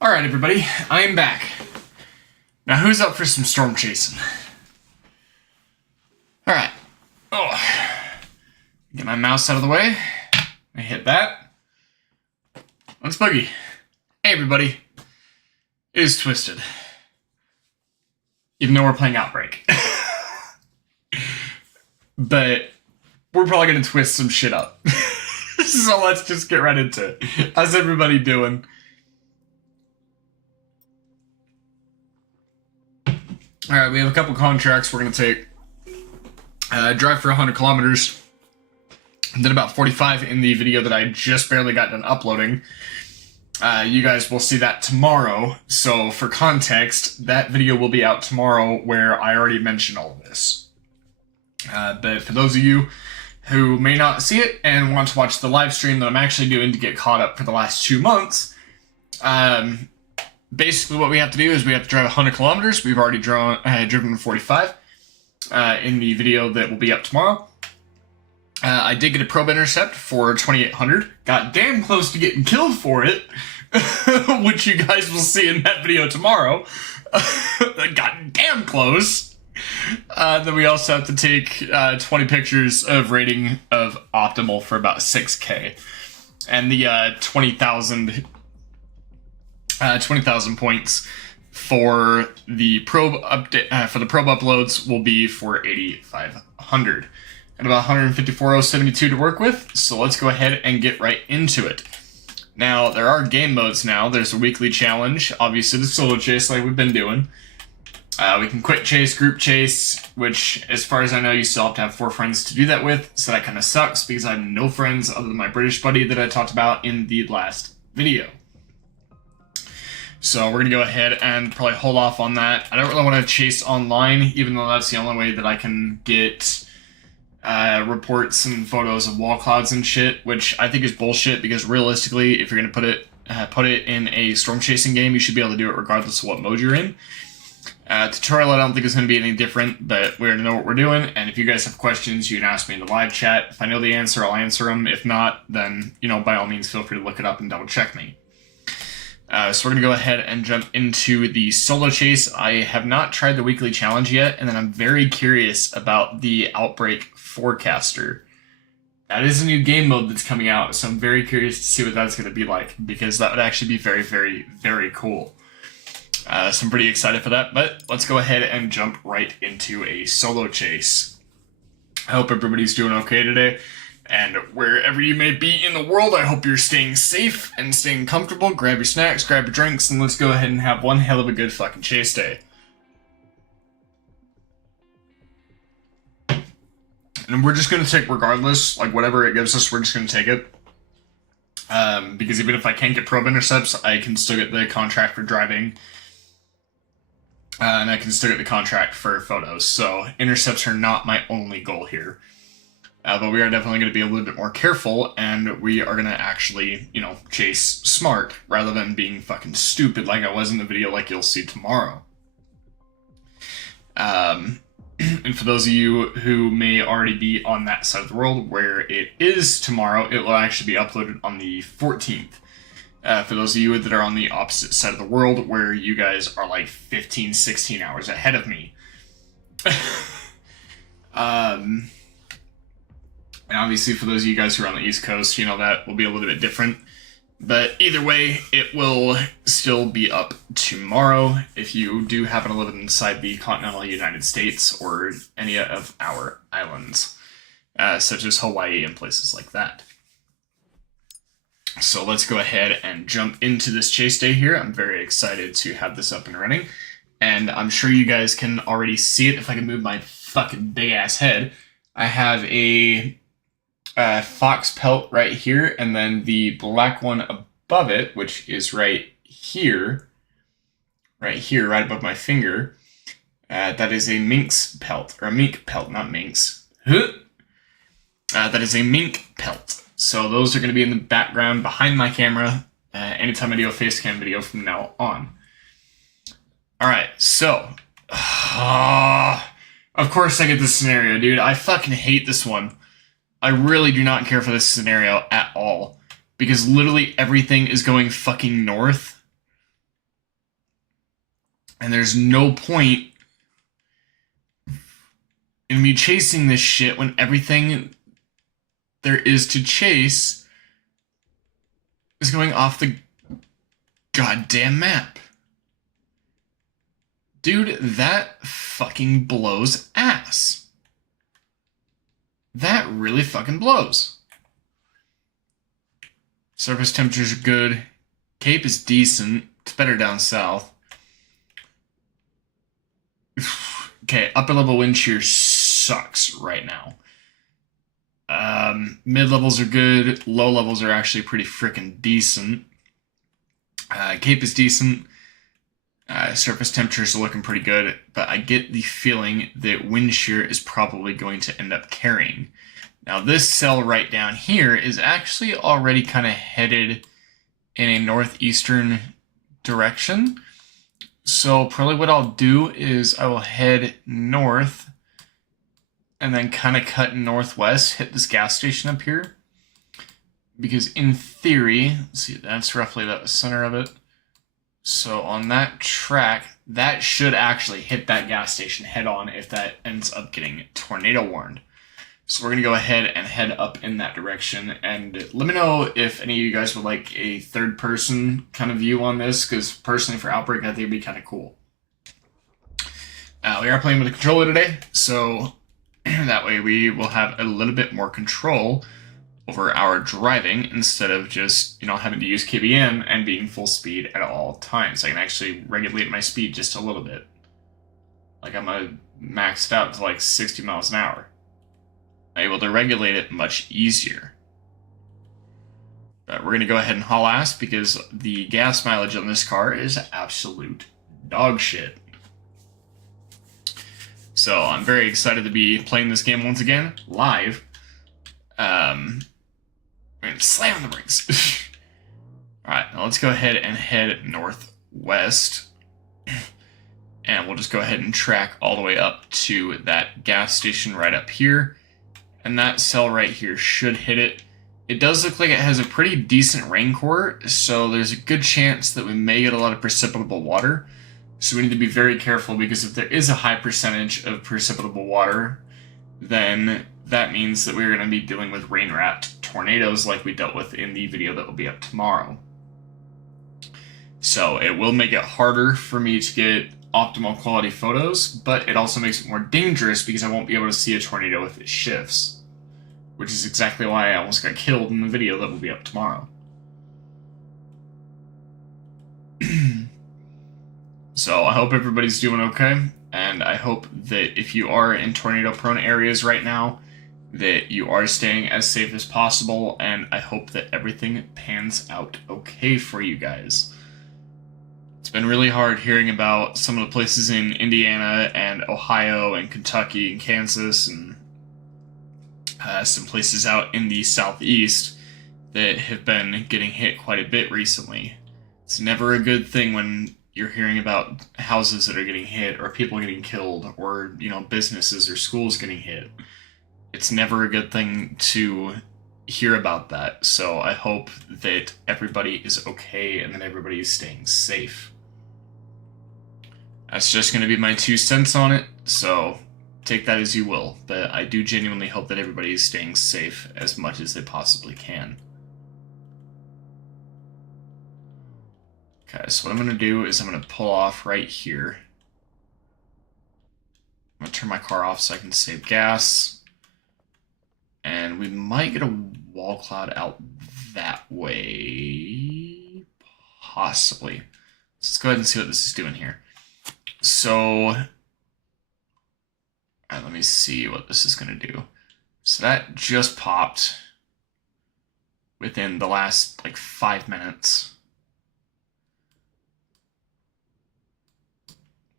Alright, everybody, I'm back. Now, who's up for some storm chasing? Alright. Oh. Get my mouse out of the way. I hit that. Let's boogie. Hey, everybody. It is Twisted. Even though we're playing Outbreak. But we're probably going to twist some shit up. So let's just get right into it. How's everybody doing? Alright, we have a couple contracts we're going to take. Drive for 100 kilometers. Did about 45 in the video that I just barely got done uploading. You guys will see that tomorrow. So for context, that video will be out tomorrow where I already mentioned all of this. But for those of you who may not see it and want to watch the live stream that I'm actually doing to get caught up for the last 2 months, basically what we have to do is we have to drive 100 kilometers. We've already driven 45 in the video that will be up tomorrow. I did get a probe intercept for 2800. Got damn close to getting killed for it, which you guys will see in that video tomorrow. Got damn close. Then we also have to take 20 pictures of rating of optimal for about 6K. And the 20,000 points for the probe update for the probe uploads will be for 8,500. And about 154,072 to work with, so let's go ahead and get right into it. Now, there are game modes now. There's a weekly challenge, obviously the solo chase like we've been doing. We can quick chase, group chase, which, as far as I know, you still have to have 4 friends to do that with, so that kind of sucks, because I have no friends other than my British buddy that I talked about in the last video. So we're going to go ahead and probably hold off on that. I don't really want to chase online, even though that's the only way that I can get reports and photos of wall clouds and shit, which I think is bullshit, because realistically, if you're going to put it in a storm chasing game, you should be able to do it regardless of what mode you're in. Tutorial I don't think is going to be any different, but we already know what we're doing, and if you guys have questions, you can ask me in the live chat. If I know the answer, I'll answer them. If not, then, you know, by all means, feel free to look it up and double check me. So we're going to go ahead and jump into the solo chase. I have not tried the weekly challenge yet, and then I'm very curious about the Outbreak Forecaster. That is a new game mode that's coming out, so I'm very curious to see what that's going to be like, because that would actually be very, very, very cool. So I'm pretty excited for that, but let's go ahead and jump right into a solo chase. I hope everybody's doing okay today. And wherever you may be in the world, I hope you're staying safe and staying comfortable. Grab your snacks, grab your drinks, and let's go ahead and have one hell of a good fucking chase day. And we're just going to take regardless, like whatever it gives us, we're just going to take it. Because even if I can't get probe intercepts, I can still get the contract for driving. And I can still get the contract for photos. So intercepts are not my only goal here. But we are definitely going to be a little bit more careful, and we are going to actually, you know, chase smart, rather than being fucking stupid like I was in the video like you'll see tomorrow. And for those of you who may already be on that side of the world where it is tomorrow, it will actually be uploaded on the 14th. For those of you that are on the opposite side of the world, where you guys are like 15, 16 hours ahead of me. And obviously for those of you guys who are on the East Coast, you know, that will be a little bit different. But either way, it will still be up tomorrow if you do happen to live inside the continental United States or any of our islands, such as Hawaii and places like that. So let's go ahead and jump into this chase day here. I'm very excited to have this up and running. And I'm sure you guys can already see it if I can move my fucking big ass head. I have a fox pelt right here, and then the black one above it, which is right here, right above my finger, that is a minx pelt, or a mink pelt, not minx. That is a mink pelt. So those are going to be in the background behind my camera anytime I do a face cam video from now on. Alright, so, of course I get this scenario, dude. I fucking hate this one. I really do not care for this scenario at all. Because literally everything is going fucking north. And there's no point in me chasing this shit when everything there is to chase is going off the goddamn map. Dude, that fucking blows ass. That really fucking blows. Surface temperatures are good. Cape is decent. It's better down south. Okay, upper level wind shear sucks right now. Mid levels are good. Low levels are actually pretty freaking decent. Cape is decent. Surface temperatures are looking pretty good, but I get the feeling that wind shear is probably going to end up carrying. Now, this cell right down here is actually already kind of headed in a northeastern direction. So probably what I'll do is I will head north and then kind of cut northwest, hit this gas station up here. Because in theory, see, that's roughly about the center of it. So on that track, that should actually hit that gas station head on if that ends up getting tornado warned. So we're going to go ahead and head up in that direction. And let me know if any of you guys would like a third person kind of view on this, because personally for Outbreak, I think it'd be kind of cool. We are playing with a controller today, so that way we will have a little bit more control over our driving instead of just, having to use KBM and being full speed at all times. I can actually regulate my speed just a little bit. Like I'm maxed out to like 60 miles an hour. I'm able to regulate it much easier. But we're going to go ahead and haul ass because the gas mileage on this car is absolute dog shit. So I'm very excited to be playing this game once again, live. I'm going to slam on the brakes. Alright, now let's go ahead and head northwest. And we'll just go ahead and track all the way up to that gas station right up here. And that cell right here should hit it. It does look like it has a pretty decent rain core, so there's a good chance that we may get a lot of precipitable water. So we need to be very careful, because if there is a high percentage of precipitable water, then that means that we're going to be dealing with rain-wrapped tornadoes like we dealt with in the video that will be up tomorrow. So it will make it harder for me to get optimal quality photos, but it also makes it more dangerous because I won't be able to see a tornado if it shifts. Which is exactly why I almost got killed in the video that will be up tomorrow. So I hope everybody's doing okay, and I hope that if you are in tornado-prone areas right now, that you are staying as safe as possible, and I hope that everything pans out okay for you guys. It's been really hard hearing about some of the places in Indiana and Ohio and Kentucky and Kansas and some places out in the southeast that have been getting hit quite a bit recently. It's never a good thing when you're hearing about houses that are getting hit or people getting killed or, businesses or schools getting hit. It's never a good thing to hear about that. So I hope that everybody is okay and that everybody is staying safe. That's just going to be my 2 cents on it, so take that as you will, but I do genuinely hope that everybody is staying safe as much as they possibly can. Okay, so what I'm going to do is I'm going to pull off right here. I'm going to turn my car off so I can save gas. And we might get a wall cloud out that way. Possibly. Let's go ahead and see what this is doing here. So alright, let me see what this is going to do. So that just popped within the last, 5 minutes.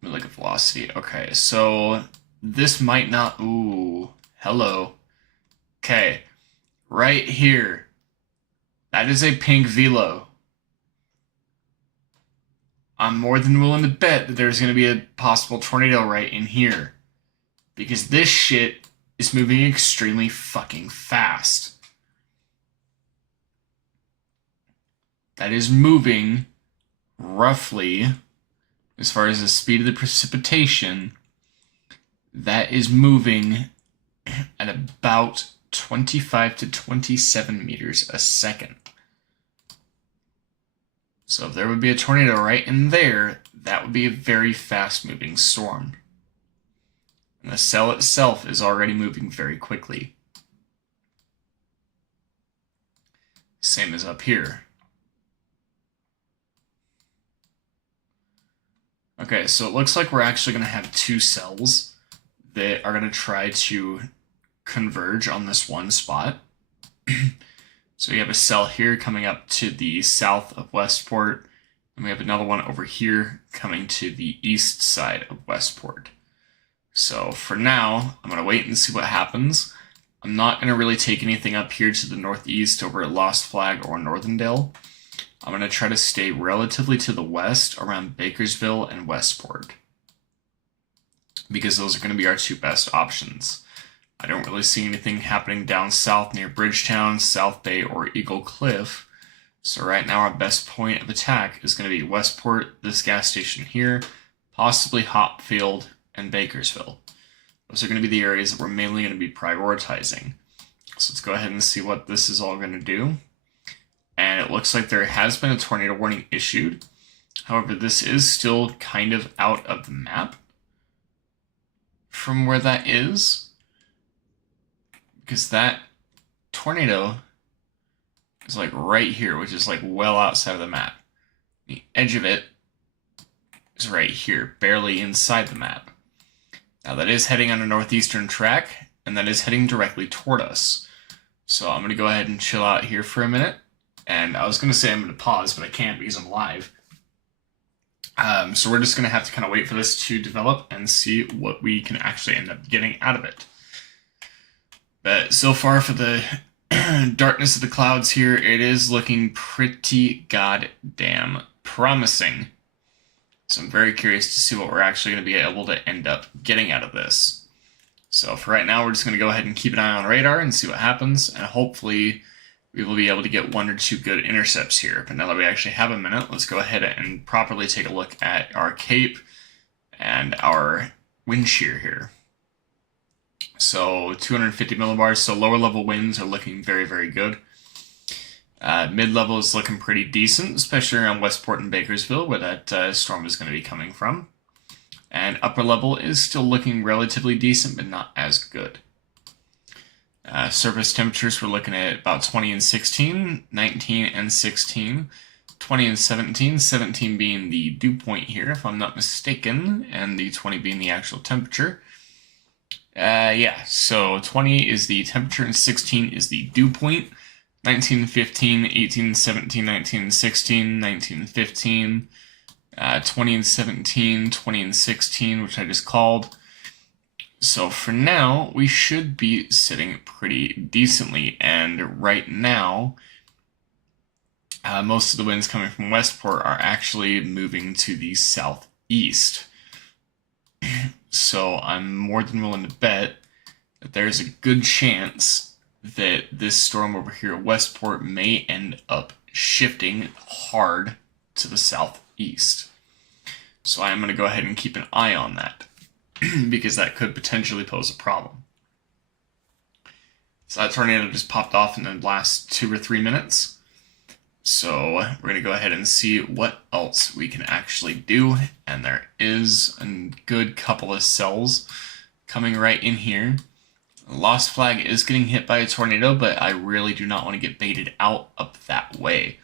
Let me look at velocity. Okay, so this might not... Ooh, hello. Okay, right here. That is a pink velo. I'm more than willing to bet that there's going to be a possible tornado right in here. Because this shit is moving extremely fucking fast. That is moving roughly as far as the speed of the precipitation, that is moving at about 25 to 27 meters a second. So if there would be a tornado right in there, that would be a very fast-moving storm. And the cell itself is already moving very quickly. Same as up here. Okay, so it looks like we're actually going to have two cells that are going to try to converge on this one spot. So we have a cell here coming up to the south of Westport, and we have another one over here coming to the east side of Westport. So for now, I'm going to wait and see what happens. I'm not going to really take anything up here to the northeast over at Lost Flag or Northindale. I'm going to try to stay relatively to the west around Bakersville and Westport, because those are going to be our two best options. I don't really see anything happening down south near Bridgetown, South Bay, or Eagle Cliff. So right now our best point of attack is going to be Westport, this gas station here, possibly Hopfield, and Bakersville. Those are going to be the areas that we're mainly going to be prioritizing. So let's go ahead and see what this is all going to do. And it looks like there has been a tornado warning issued. However, this is still kind of out of the map from where that is, because that tornado is like right here, which is like well outside of the map. The edge of it is right here, barely inside the map. Now that is heading on a northeastern track, and that is heading directly toward us. So I'm going to go ahead and chill out here for a minute. And I was going to say I'm going to pause, but I can't because I'm live. So we're just going to have to kind of wait for this to develop and see what we can actually end up getting out of it. But so far for the darkness of the clouds here, it is looking pretty goddamn promising. So I'm very curious to see what we're actually going to be able to end up getting out of this. So for right now, we're just going to go ahead and keep an eye on radar and see what happens, and hopefully we will be able to get one or two good intercepts here. But now that we actually have a minute, let's go ahead and properly take a look at our cape and our wind shear here. So 250 millibars, so lower level winds are looking very, very good. Mid-level is looking pretty decent, especially around Westport and Bakersville, where that storm is going to be coming from. And upper level is still looking relatively decent, but not as good. Surface temperatures, we're looking at about 20 and 16, 19 and 16, 20 and 17, 17 being the dew point here, if I'm not mistaken, and the 20 being the actual temperature. Yeah, so 20 is the temperature and 16 is the dew point. 19, 15, 18, 17, 19, 16, 19, 15, 20 and 17, 20 and 16, which I just called. So for now, we should be sitting pretty decently, and right now, most of the winds coming from Westport are actually moving to the southeast. So I'm more than willing to bet that there's a good chance that this storm over here at Westport may end up shifting hard to the southeast. So I am going to go ahead and keep an eye on that, because that could potentially pose a problem. So that tornado just popped off in the last 2 or 3 minutes. So we're going to go ahead and see what else we can actually do. And there is a good couple of cells coming right in here. Lost Flag is getting hit by a tornado, but I really do not want to get baited out up that way.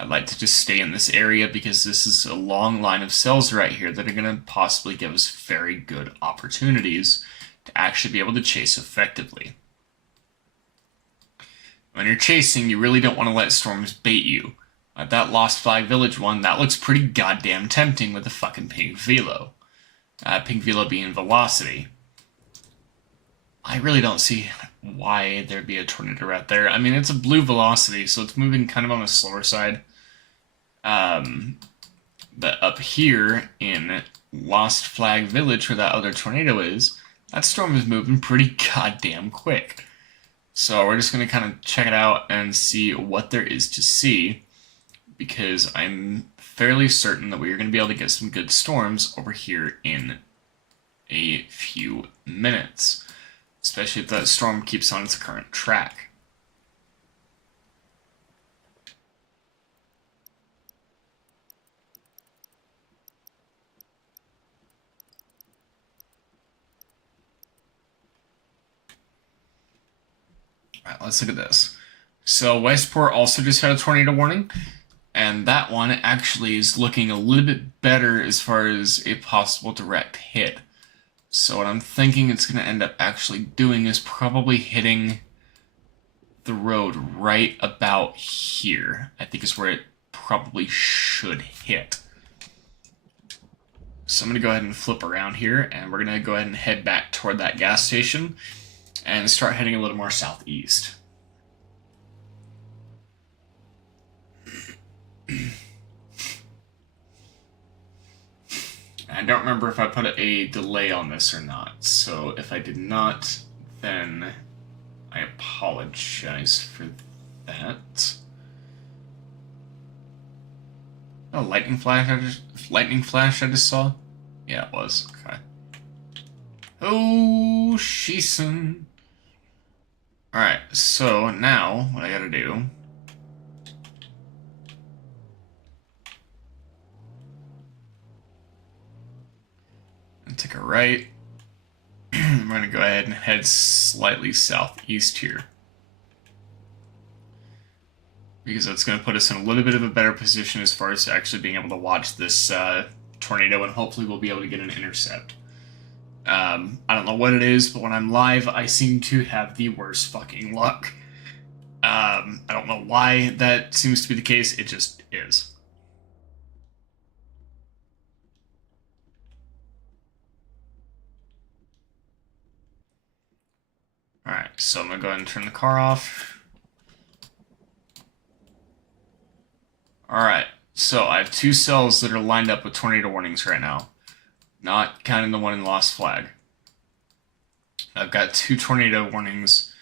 I'd like to just stay in this area because this is a long line of cells right here that are going to possibly give us very good opportunities to actually be able to chase effectively. When you're chasing, you really don't want to let storms bait you. That Lost Flag Village one, that looks pretty goddamn tempting with a fucking pink velo. Pink velo being velocity. I really don't see why there'd be a tornado right there. I mean, it's a blue velocity, so it's moving kind of on the slower side. But up here in Lost Flag Village, where that other tornado is, that storm is moving pretty goddamn quick. So we're just going to kind of check it out and see what there is to see. because I'm fairly certain that we are going to be able to get some good storms over here in a few minutes, especially if that storm keeps on its current track. All right, let's look at this. So Westport also just had a tornado warning, and that one actually is looking a little bit better as far as a possible direct hit. So what I'm thinking it's going to end up actually doing is probably hitting the road right about here. I think is where it probably should hit. So I'm going to go ahead and flip around here, and we're going to go ahead and head back toward that gas station and start heading a little more southeast. I don't remember if I put a delay on this or not, so if I did not, then I apologize for that. Oh, lightning flash I just saw? Yeah, it was. Okay. Oh, Sheeson. Alright, so now what I gotta do and take a right. I'm gonna go ahead and head slightly southeast here, because that's going to put us in a little bit of a better position as far as actually being able to watch this tornado, and hopefully we'll be able to get an intercept. I don't know what it is, but when I'm live, I seem to have the worst fucking luck. I don't know why that seems to be the case, it just is. Alright, so I'm going to go ahead and turn the car off. Alright, so I have 2 cells that are lined up with tornado warnings right now. Not counting the one in Lost Flag. I've got 2 tornado warnings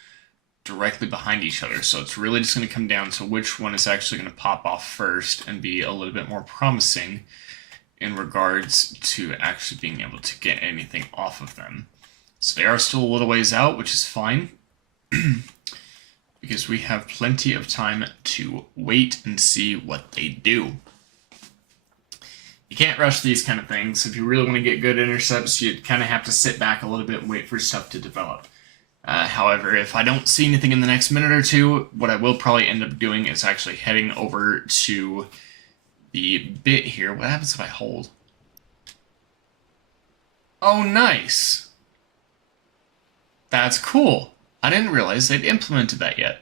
directly behind each other, so it's really just going to come down to which one is actually going to pop off first and be a little bit more promising in regards to actually being able to get anything off of them. So they are still a little ways out, which is fine, because we have plenty of time to wait and see what they do. You can't rush these kind of things. If you really want to get good intercepts, you kind of have to sit back a little bit and wait for stuff to develop. However, if I don't see anything in the next minute or two, what I will probably end up doing is actually heading over to the bit here. What happens if I hold? Oh, nice! That's cool. I didn't realize they'd implemented that yet.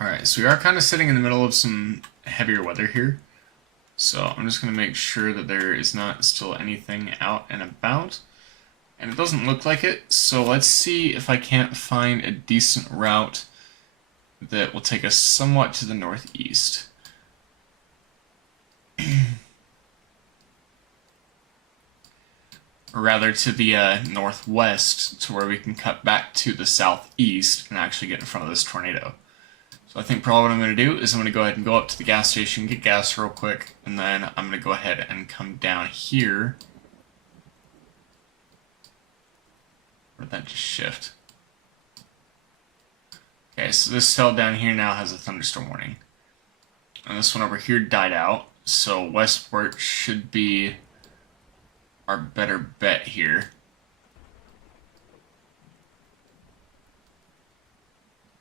Alright, so we are kind of sitting in the middle of some heavier weather here. So I'm just going to make sure that there is not still anything out and about. And it doesn't look like it, so let's see if I can't find a decent route that will take us somewhat to the northeast. Or rather to the northwest, to where we can cut back to the southeast and actually get in front of this tornado. So I think probably what I'm going to do is I'm going to go ahead and go up to the gas station, get gas real quick, and then I'm going to go ahead and come down here. Or did that just shift? Okay, so this cell down here now has a thunderstorm warning. And this one over here died out, so Westport should be our better bet here.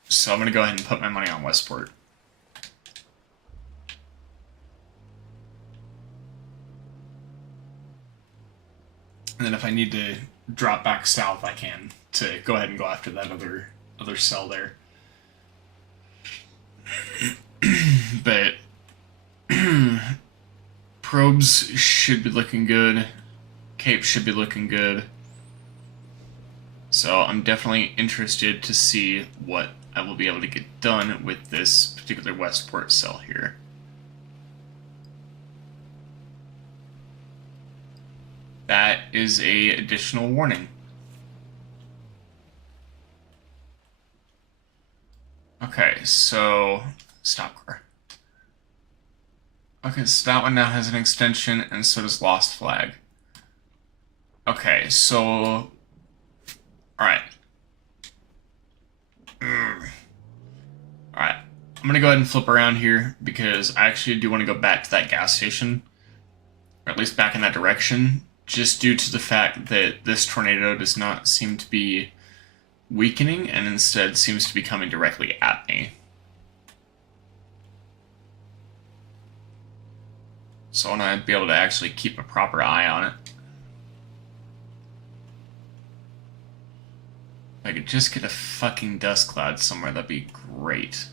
So I'm going to go ahead and put my money on Westport. And then if I need to drop back south, I can, to go ahead and go after that other cell there. But probes should be looking good. Cape should be looking good. So I'm definitely interested to see what I will be able to get done with this particular Westport cell here. That is a additional warning. Okay, so stop car. Okay, so that one now has an extension, and so does Lost Flag. Okay, so alright. Alright. I'm gonna go ahead and flip around here because I actually do want to go back to that gas station. Or at least back in that direction. Just due to the fact that this tornado does not seem to be weakening and instead seems to be coming directly at me. So I want to be able to actually keep a proper eye on it. If I could just get a fucking dust cloud somewhere, that'd be great.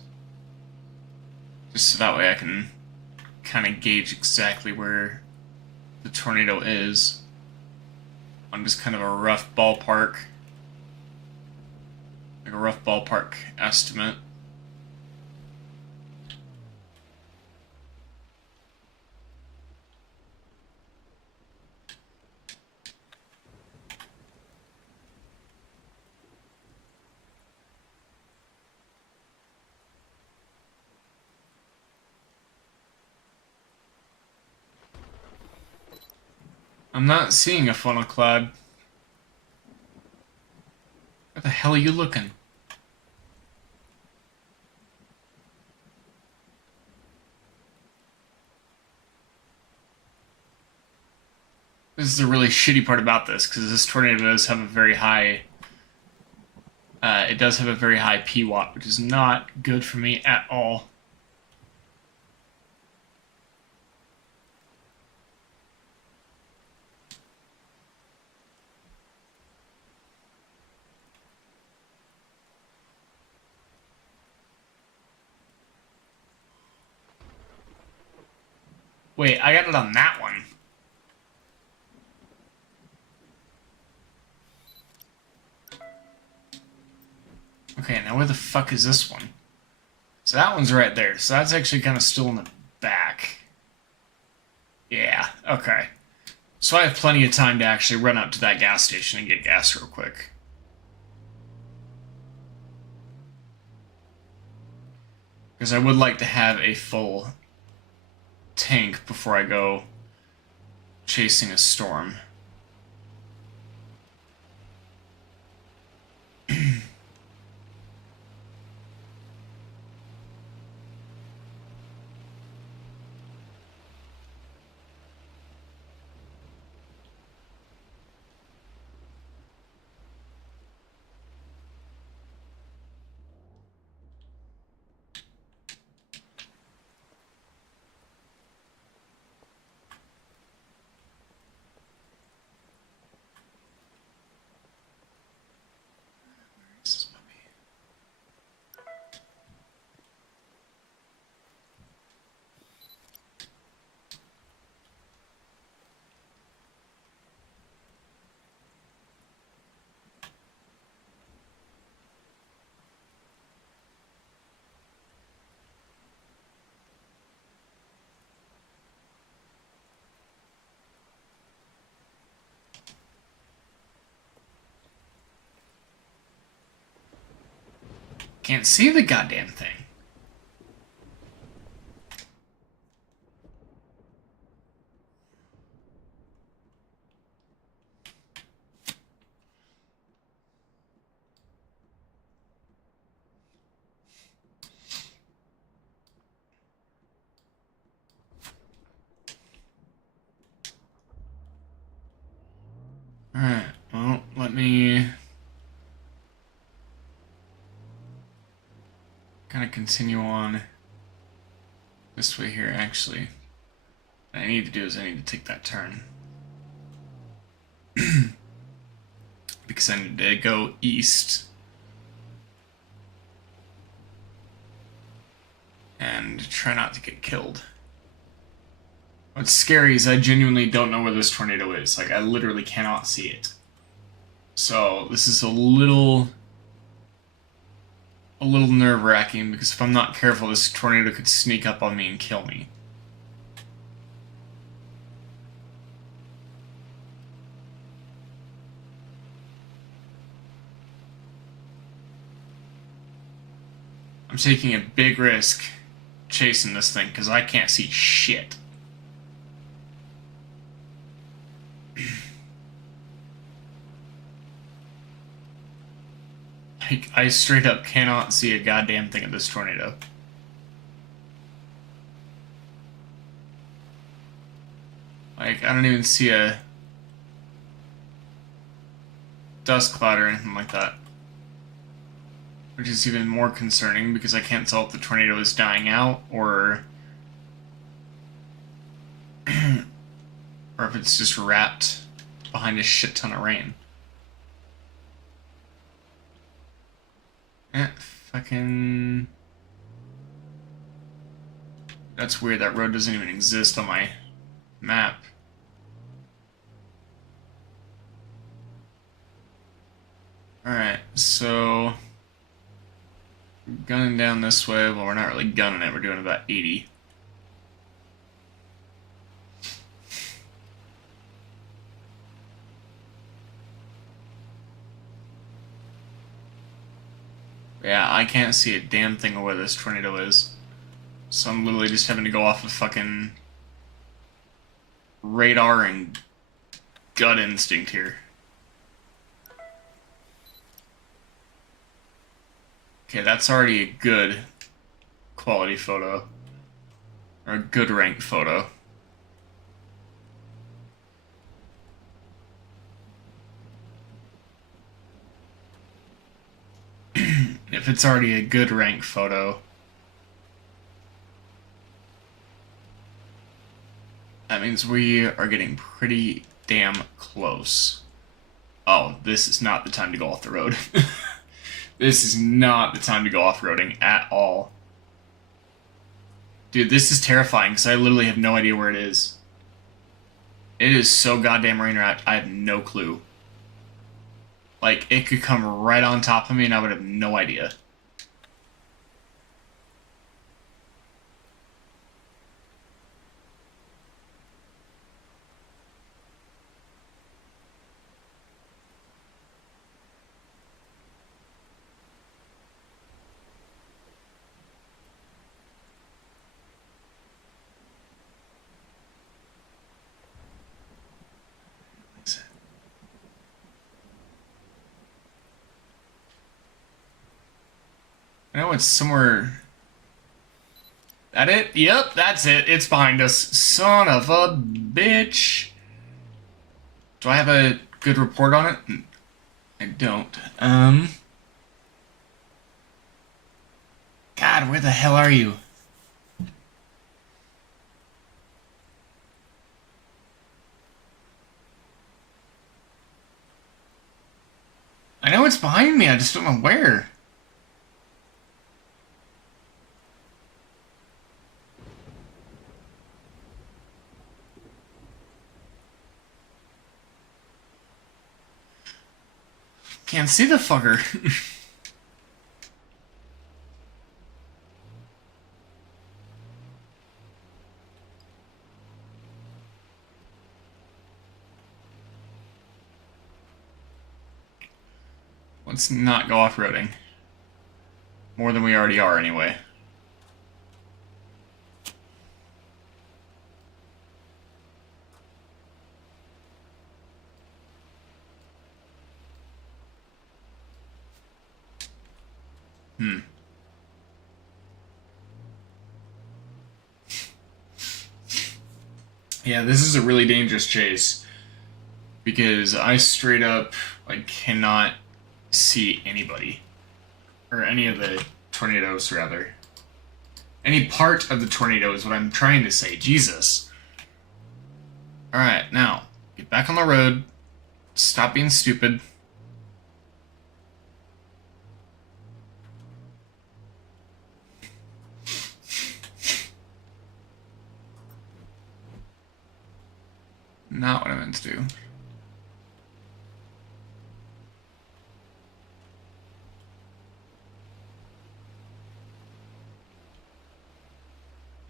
Just so that way I can kind of gauge exactly where the tornado is on just kind of a rough ballpark. Like a rough ballpark estimate. I'm not seeing a funnel cloud. Where the hell are you looking? This is the really shitty part about this, because this tornado does have a very high... it does have a very high P-watt, which is not good for me at all. Wait, I got it on that one. Okay, now where the fuck is this one? So that one's right there. So that's actually kind of still in the back. Yeah, okay. So I have plenty of time to actually run up to that gas station and get gas real quick. Because I would like to have a full tank before I go chasing a storm. Can't see the goddamn thing. Alright, well, let me kind of continue on this way here, actually. What I need to do is I need to take that turn. Because I need to go east. And try not to get killed. What's scary is I genuinely don't know where this tornado is. Like, I literally cannot see it. So, this is a little nerve-wracking, because if I'm not careful, this tornado could sneak up on me and kill me. I'm taking a big risk chasing this thing, because I can't see shit. Like, I straight up cannot see a goddamn thing of this tornado. Like, I don't even see a dust cloud or anything like that. Which is even more concerning, because I can't tell if the tornado is dying out, or or if it's just wrapped behind a shit ton of rain. Fucking... That's weird, that road doesn't even exist on my map. Alright, so... gunning down this way. Well, we're not really gunning it, we're doing about 80. Yeah, I can't see a damn thing of where this tornado is. So I'm literally just having to go off of fucking radar and gut instinct here. Okay, that's already a good quality photo. Or a good ranked photo. If it's already a good ranked photo, that means we are getting pretty damn close. Oh, this is not the time to go off the road. This is not the time to go off-roading at all. Dude, this is terrifying, because I literally have no idea where it is. It is so goddamn rain-wrapped, I have no clue. Like, it could come right on top of me and I would have no idea. I know it's somewhere... That it? Yep, that's it. It's behind us. Son of a bitch. Do I have a good report on it? I don't. God, where the hell are you? I know it's behind me, I just don't know where. Can't see the fucker. Let's not go off-roading. More than we already are, anyway. Yeah, this is a really dangerous chase. Because I straight up, like, cannot see anybody. Or any of the tornadoes, rather. Any part of the tornado is what I'm trying to say. Jesus. Alright, now, get back on the road. Stop being stupid. not what I meant to do.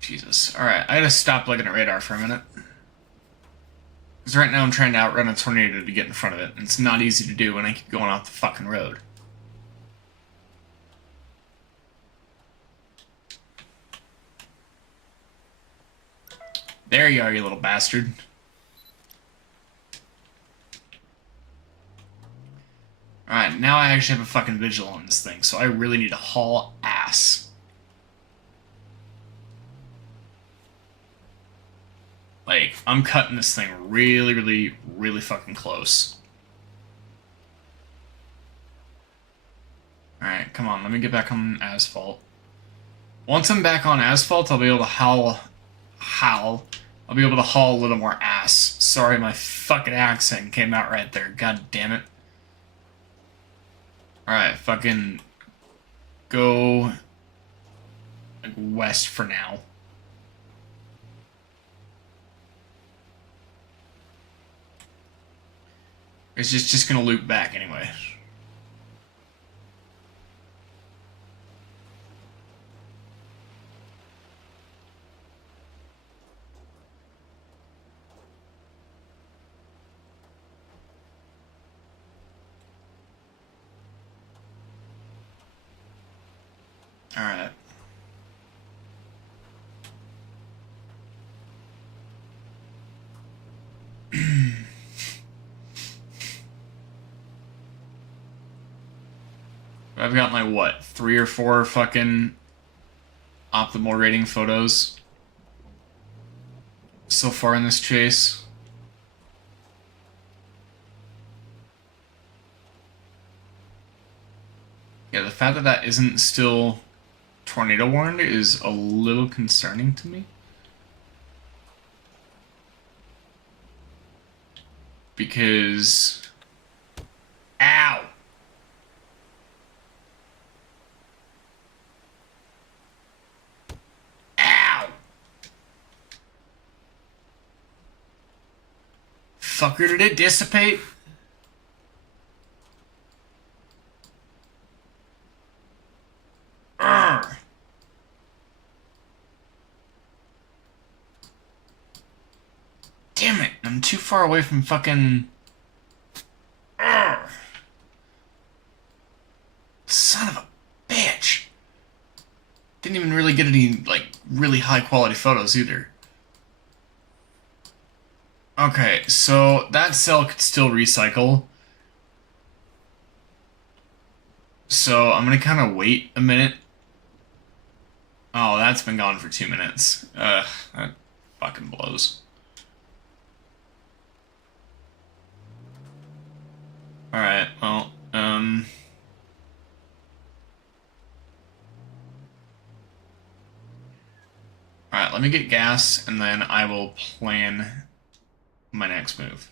Jesus. Alright, I gotta stop looking at radar for a minute. Because right now I'm trying to outrun a tornado to get in front of it, and it's not easy to do when I keep going off the fucking road. There you are, you little bastard. Alright, now I actually have a fucking vigil on this thing, so I really need to haul ass. Like, I'm cutting this thing really, really, really fucking close. Alright, come on, let me get back on asphalt. Once I'm back on asphalt, I'll be able to I'll be able to haul a little more ass. Sorry, my fucking accent came out right there. God damn it. Alright, fucking go like west for now. It's just gonna loop back anyway. Alright. I've got my, what, 3 or 4 fucking optimal rating photos so far in this chase. Yeah, the fact that that isn't still tornado warned is a little concerning to me. Because... Ow! Ow! Fucker, did it dissipate? Urgh. Damn it, I'm too far away from fucking... Urgh. Son of a bitch. Didn't even really get any, like, really high quality photos either. Okay, so that cell could still recycle. So I'm gonna kind of wait a minute. Oh, that's been gone for 2 minutes. Ugh, that fucking blows. Alright, well, Alright, let me get gas, and then I will plan my next move.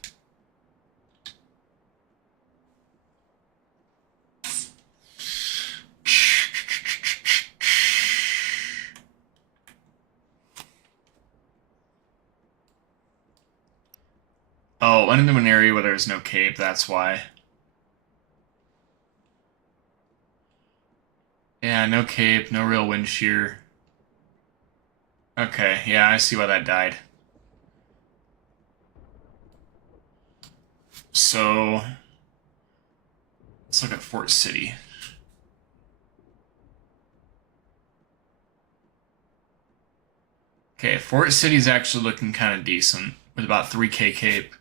Oh, went into an area where there's no cave, that's why. Yeah, no cape, no real wind shear. Okay, yeah, I see why that died. So, let's look at Fort City. Okay, Fort City's actually looking kind of decent, with about 3k cape.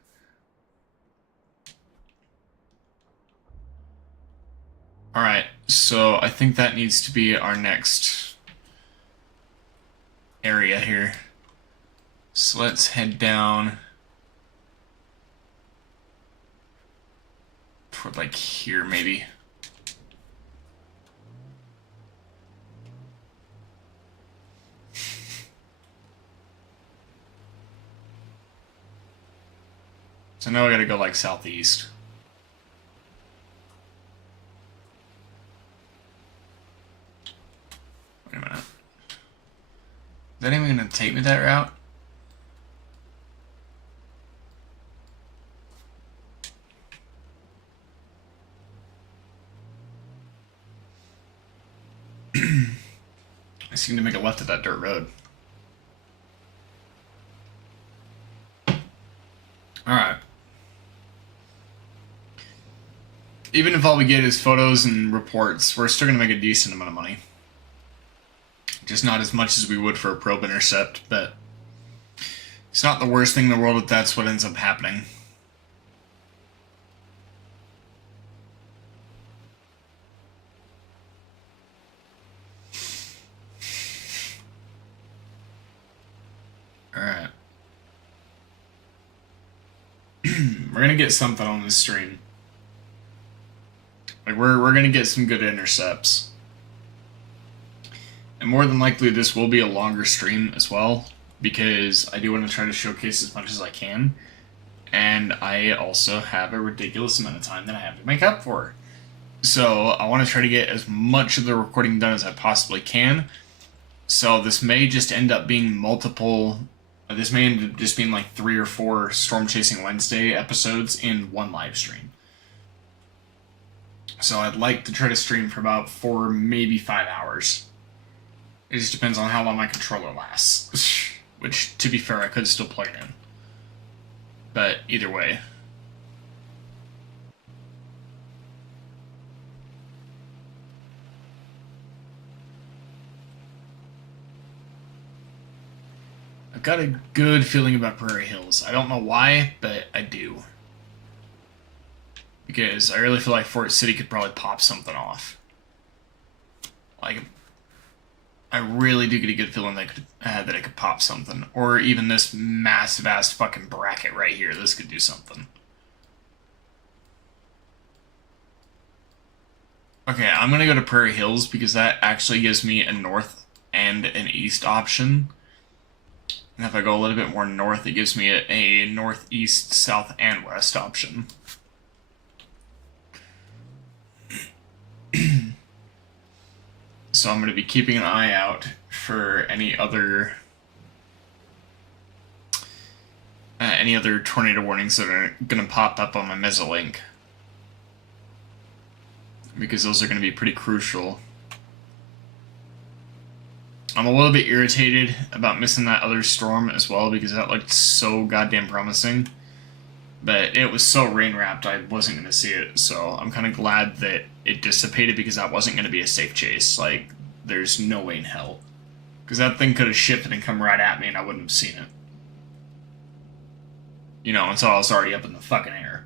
Alright, so I think that needs to be our next area here. So let's head down toward like here maybe. So now I gotta go like southeast. Wait a minute. Is that even gonna take me that route? I seem to make a left at that dirt road. Alright. Even if all we get is photos and reports, we're still going to make a decent amount of money. Just not as much as we would for a probe intercept, but it's not the worst thing in the world if that's what ends up happening. Alright. We're going to get something on this stream. Like, we're going to get some good intercepts. And more than likely, this will be a longer stream as well, because I do want to try to showcase as much as I can. And I also have a ridiculous amount of time that I have to make up for. So I want to try to get as much of the recording done as I possibly can. So this may just end up being multiple... This may end up just being like 3 or 4 Storm Chasing Wednesday episodes in one live stream. So I'd like to try to stream for about 4, maybe 5 hours. It just depends on how long my controller lasts. Which, to be fair, I could still plug it in. But either way. I've got a good feeling about Prairie Hills. I don't know why, but I do. Because I really feel like Fort City could probably pop something off. Like, I really do get a good feeling that it could pop something. Or even this massive ass fucking bracket right here. This could do something. Okay, I'm gonna go to Prairie Hills because that actually gives me a north and an east option. And if I go a little bit more north, it gives me a northeast, south, and west option. So I'm going to be keeping an eye out for any other tornado warnings that are going to pop up on my Mesolink, because those are going to be pretty crucial. I'm a little bit irritated about missing that other storm as well, because that looked so goddamn promising. But it was so rain-wrapped, I wasn't going to see it, so I'm kind of glad that it dissipated, because that wasn't going to be a safe chase. Like, there's no way in hell. Because that thing could have shifted and come right at me, and I wouldn't have seen it. You know, until I was already up in the fucking air.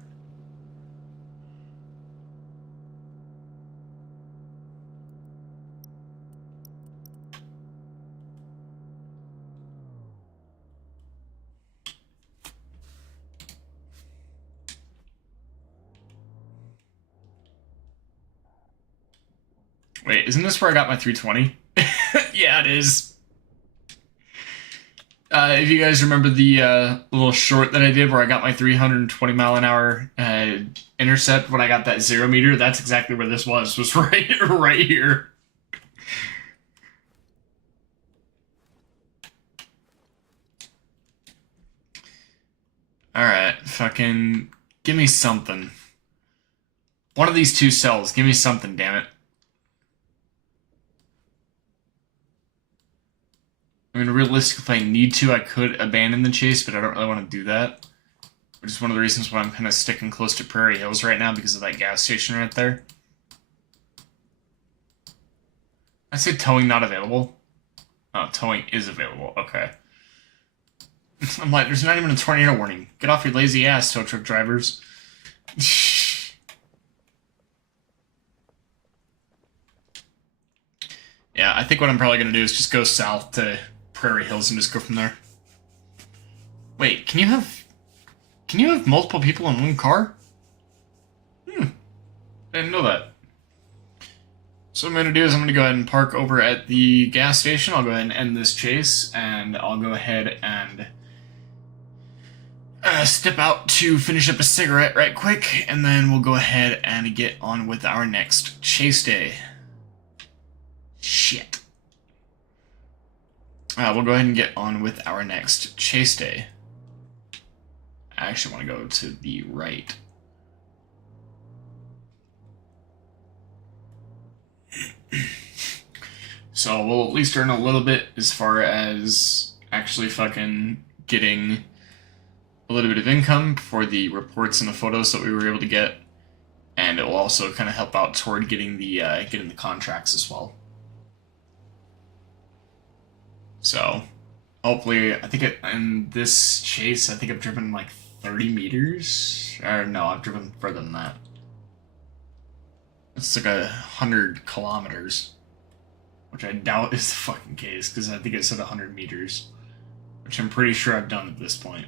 Wait, isn't this where I got my 320? Yeah, it is. If you guys remember the little short that I did where I got my 320 mile an hour intercept when I got that 0 meter, that's exactly where this was right here. Alright, fucking give me something. One of these 2 cells, give me something, damn it. I mean, realistically, if I need to, I could abandon the chase, but I don't really want to do that. Which is one of the reasons why I'm kind of sticking close to Prairie Hills right now, because of that gas station right there. I say towing not available. Oh, towing is available. Okay. I'm like, there's not even a tornado warning. Get off your lazy ass, tow truck drivers. Yeah, I think what I'm probably going to do is just go south to Prairie Hills and just go from there. Wait, can you have multiple people in one car? I didn't know that. So what I'm going to do is I'm going to go ahead and park over at the gas station. I'll go ahead and end this chase, and I'll go ahead and step out to finish up a cigarette right quick, and then we'll go ahead and get on with our next chase day. Shit. We'll go ahead and get on with our next chase day. I actually want to go to the right. So we'll at least earn a little bit as far as actually fucking getting a little bit of income for the reports and the photos that we were able to get, and it will also kind of help out toward getting the contracts as well. So hopefully, I think in this chase, I think I've driven like 30 meters, or no, I've driven further than that. It's like 100 kilometers, which I doubt is the fucking case because I think it said 100 meters, which I'm pretty sure I've done at this point.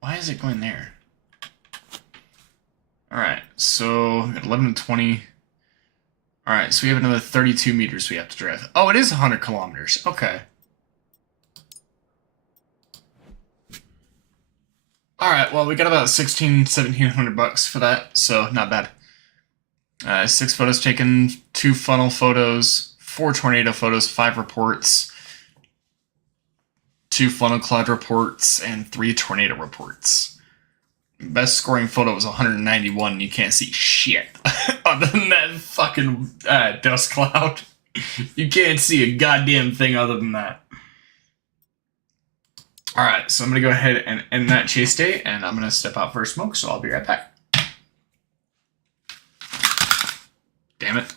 Why is it going there? Alright, so 11 and 20. Alright, so we have another 32 meters we have to drive. Oh, it is 100 kilometers. Okay. Alright, well, we got about 1700 bucks for that, so not bad. 6 photos taken, 2 funnel photos, 4 tornado photos, 5 reports, 2 funnel cloud reports, and 3 tornado reports. Best scoring photo was 191, and you can't see shit other than that fucking dust cloud. You can't see a goddamn thing other than that. Alright, so I'm going to go ahead and end that chase day, and I'm going to step out for a smoke, so I'll be right back. Damn it.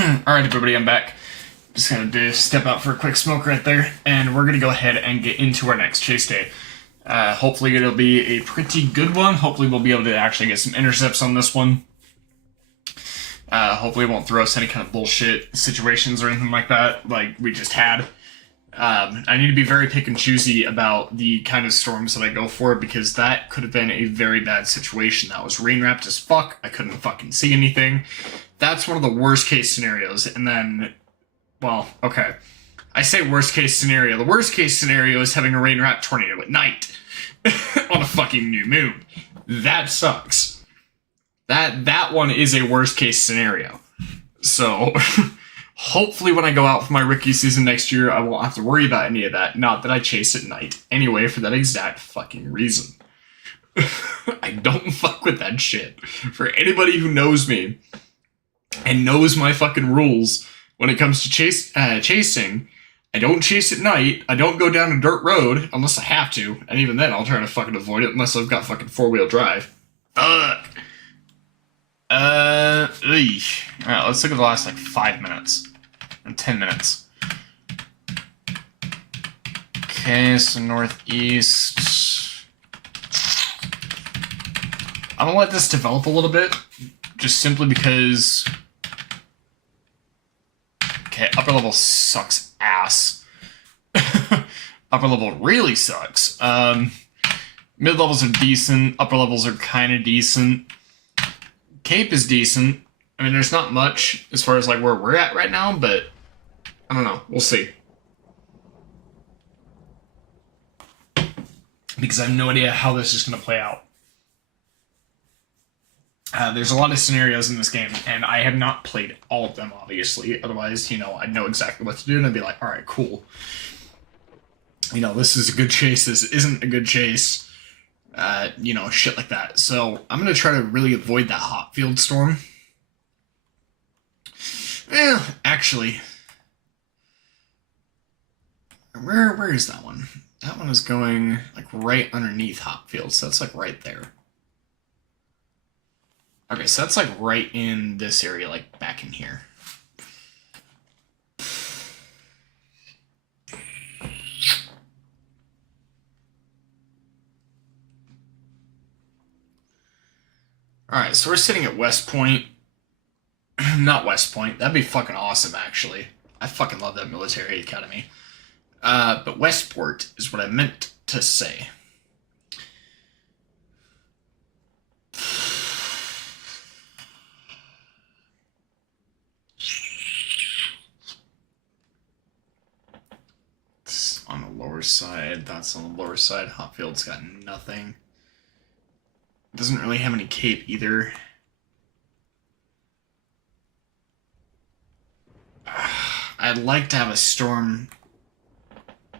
Alright, everybody, I'm back. Just gonna step out for a quick smoke right there, and we're gonna go ahead and get into our next chase day. Hopefully it'll be a pretty good one. Hopefully we'll be able to actually get some intercepts on this one. Hopefully it won't throw us any kind of bullshit situations or anything like that, like we just had. I need to be very pick and choosy about the kind of storms that I go for, because that could have been a very bad situation. That was rain wrapped as fuck. I couldn't fucking see anything. That's one of the worst case scenarios. And then, well, okay. I say worst case scenario. The worst case scenario is having a rain wrapped tornado at night on a fucking new moon. That sucks. That one is a worst case scenario. So hopefully when I go out for my rookie season next year, I won't have to worry about any of that. Not that I chase at night. Anyway, for that exact fucking reason. I don't fuck with that shit. For anybody who knows me and knows my fucking rules when it comes to chasing, I don't chase at night. I don't go down a dirt road unless I have to. And even then, I'll try to fucking avoid it unless I've got fucking four-wheel drive. Alright, let's look at the last, 5 minutes. And 10 minutes. Okay, so northeast. I'm gonna let this develop a little bit, just simply because... Okay, upper level sucks ass. Upper level really sucks. Mid levels are decent, upper levels are kind of decent. Cape is decent. I mean, there's not much as far as where we're at right now, but I don't know. We'll see. Because I have no idea how this is going to play out. There's a lot of scenarios in this game, and I have not played all of them, obviously. Otherwise, I'd know exactly what to do, and I'd be like, alright, cool. This is a good chase, this isn't a good chase. Shit like that. So, I'm going to try to really avoid that hot field storm. Well, actually, where is that one? That one is going, right underneath Hopfield, so that's, right there. Okay, so that's, right in this area, back in here. Alright, so we're sitting at West Point. Not West Point. That'd be fucking awesome, actually. I fucking love that military academy. But Westport is what I meant to say. It's on the lower side. That's on the lower side. Hopfield's got nothing. Doesn't really have any cape either. I'd like to have a storm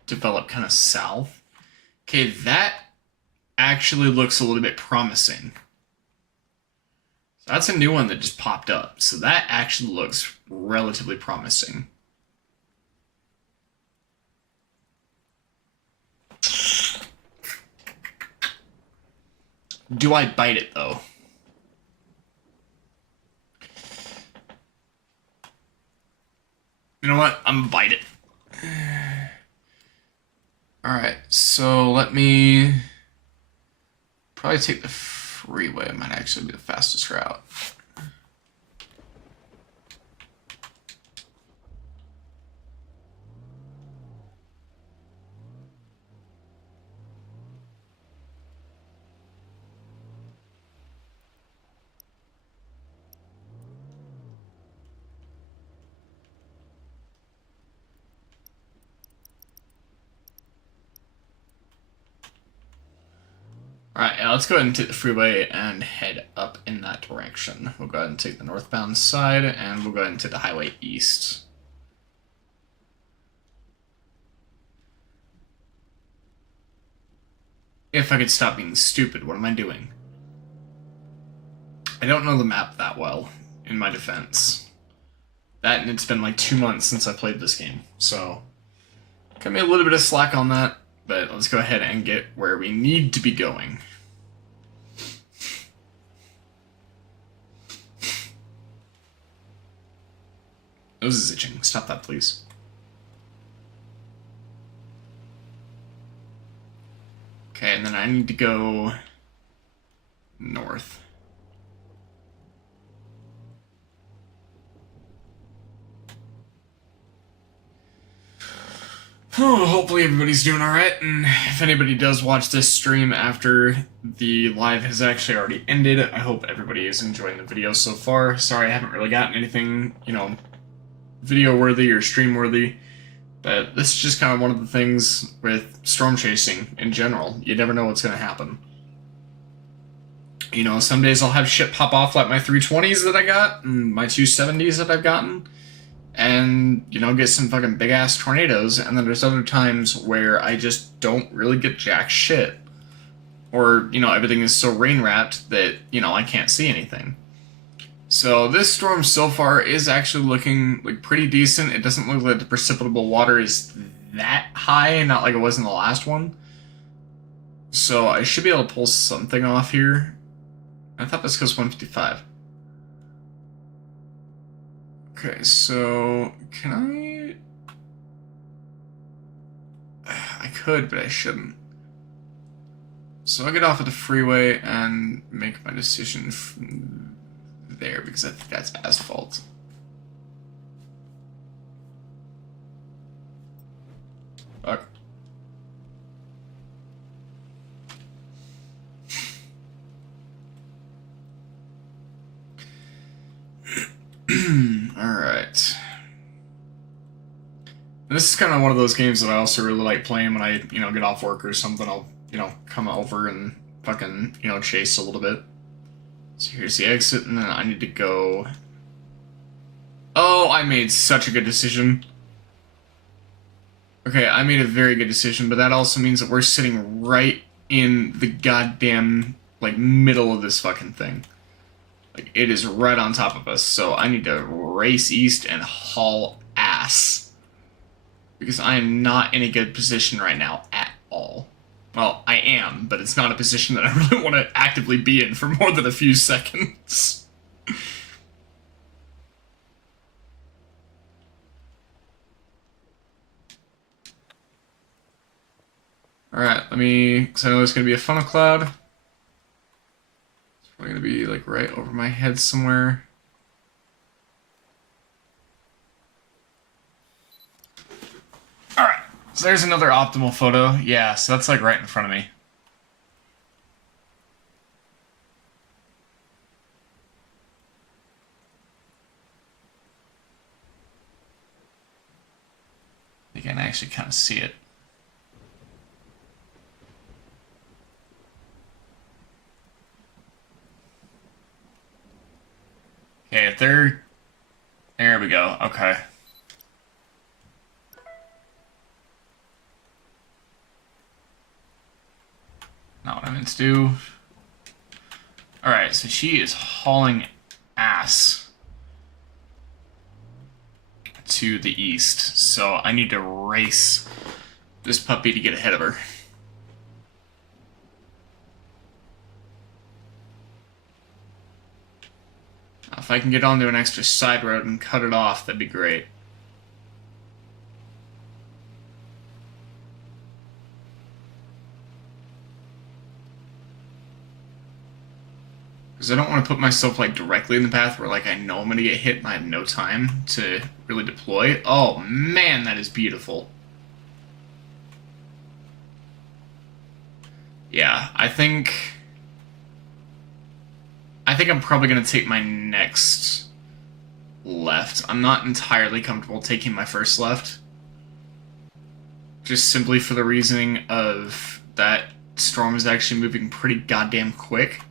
develop kind of south. Okay, that actually looks a little bit promising. So that's a new one that just popped up. So that actually looks relatively promising. Do I bite it, though? You know what? I'm gonna bite it. Alright, so let me probably take the freeway. It might actually be the fastest route. Alright, yeah, let's go ahead and take the freeway and head up in that direction. We'll go ahead and take the northbound side, and we'll go ahead and take the highway east. If I could stop being stupid, what am I doing? I don't know the map that well, in my defense. That, and it's been 2 months since I played this game, so cut me a little bit of slack on that. But let's go ahead and get where we need to be going. Nose is itching. Stop that, please. Okay, and then I need to go north. Oh, hopefully everybody's doing alright, and if anybody does watch this stream after the live has actually already ended, I hope everybody is enjoying the video so far. Sorry I haven't really gotten anything, you know, video-worthy or stream-worthy, but this is just kind of one of the things with storm chasing in general. You never know what's going to happen. You know, some days I'll have shit pop off like my 320s that I got, and my 270s that I've gotten, and, you know, get some fucking big-ass tornadoes, and then there's other times where I just don't really get jack shit. Or, you know, everything is so rain-wrapped that, you know, I can't see anything. So this storm so far is actually looking like pretty decent. It doesn't look like the precipitable water is that high, not like it was in the last one. So I should be able to pull something off here. I thought this goes 155. Okay, so can I could, but I shouldn't. So I'll get off of the freeway and make my decision from there, because I think that's asphalt. Fuck. Alright. This is kind of one of those games that I also really like playing when I, you know, get off work or something. I'll, you know, come over and fucking, you know, chase a little bit. So here's the exit, and then I need to go... Oh, I made such a good decision. Okay, I made a very good decision, but that also means that we're sitting right in the goddamn, like, middle of this fucking thing. Like, it is right on top of us, so I need to race east and haul ass. Because I am not in a good position right now at all. Well, I am, but it's not a position that I really want to actively be in for more than a few seconds. Alright, let me... because I know there's going to be a funnel cloud. It's probably going to be, like, right over my head somewhere. Alright, so there's another optimal photo. Yeah, so that's, like, right in front of me. You can actually kind of see it. Okay, if they're... There we go, okay. Not what I meant to do. Alright, so she is hauling ass to the east, so I need to race this puppy to get ahead of her. If I can get onto an extra side road and cut it off, that'd be great. Because I don't want to put myself, like, directly in the path where, like, I know I'm going to get hit and I have no time to really deploy. Oh, man, that is beautiful. Yeah, I think I'm probably going to take my next left. I'm not entirely comfortable taking my first left. Just simply for the reasoning of that storm is actually moving pretty goddamn quick.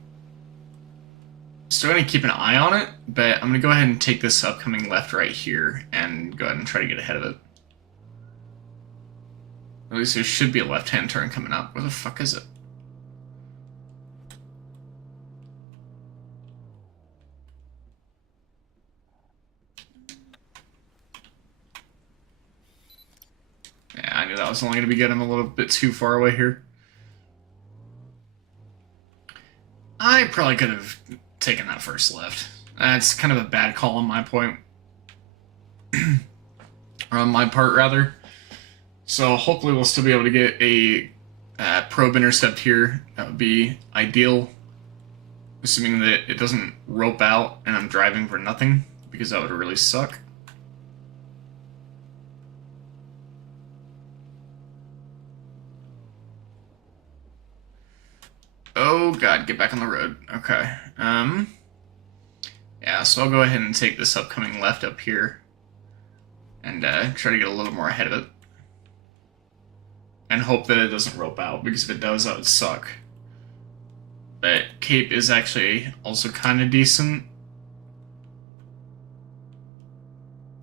Still going to keep an eye on it, but I'm going to go ahead and take this upcoming left right here and go ahead and try to get ahead of it. At least there should be a left-hand turn coming up. Where the fuck is it? Yeah, I knew that was only going to be good. I'm a little bit too far away here. I probably could have taken that first left. That's kind of a bad call on my point. or on my part rather. So hopefully we'll still be able to get a probe intercept here. That would be ideal, assuming that it doesn't rope out and I'm driving for nothing, because that would really suck. Oh god, get back on the road. Okay. Yeah, so I'll go ahead and take this upcoming left up here and try to get a little more ahead of it. And hope that it doesn't rope out, because if it does, that would suck. But Cape is actually also kind of decent.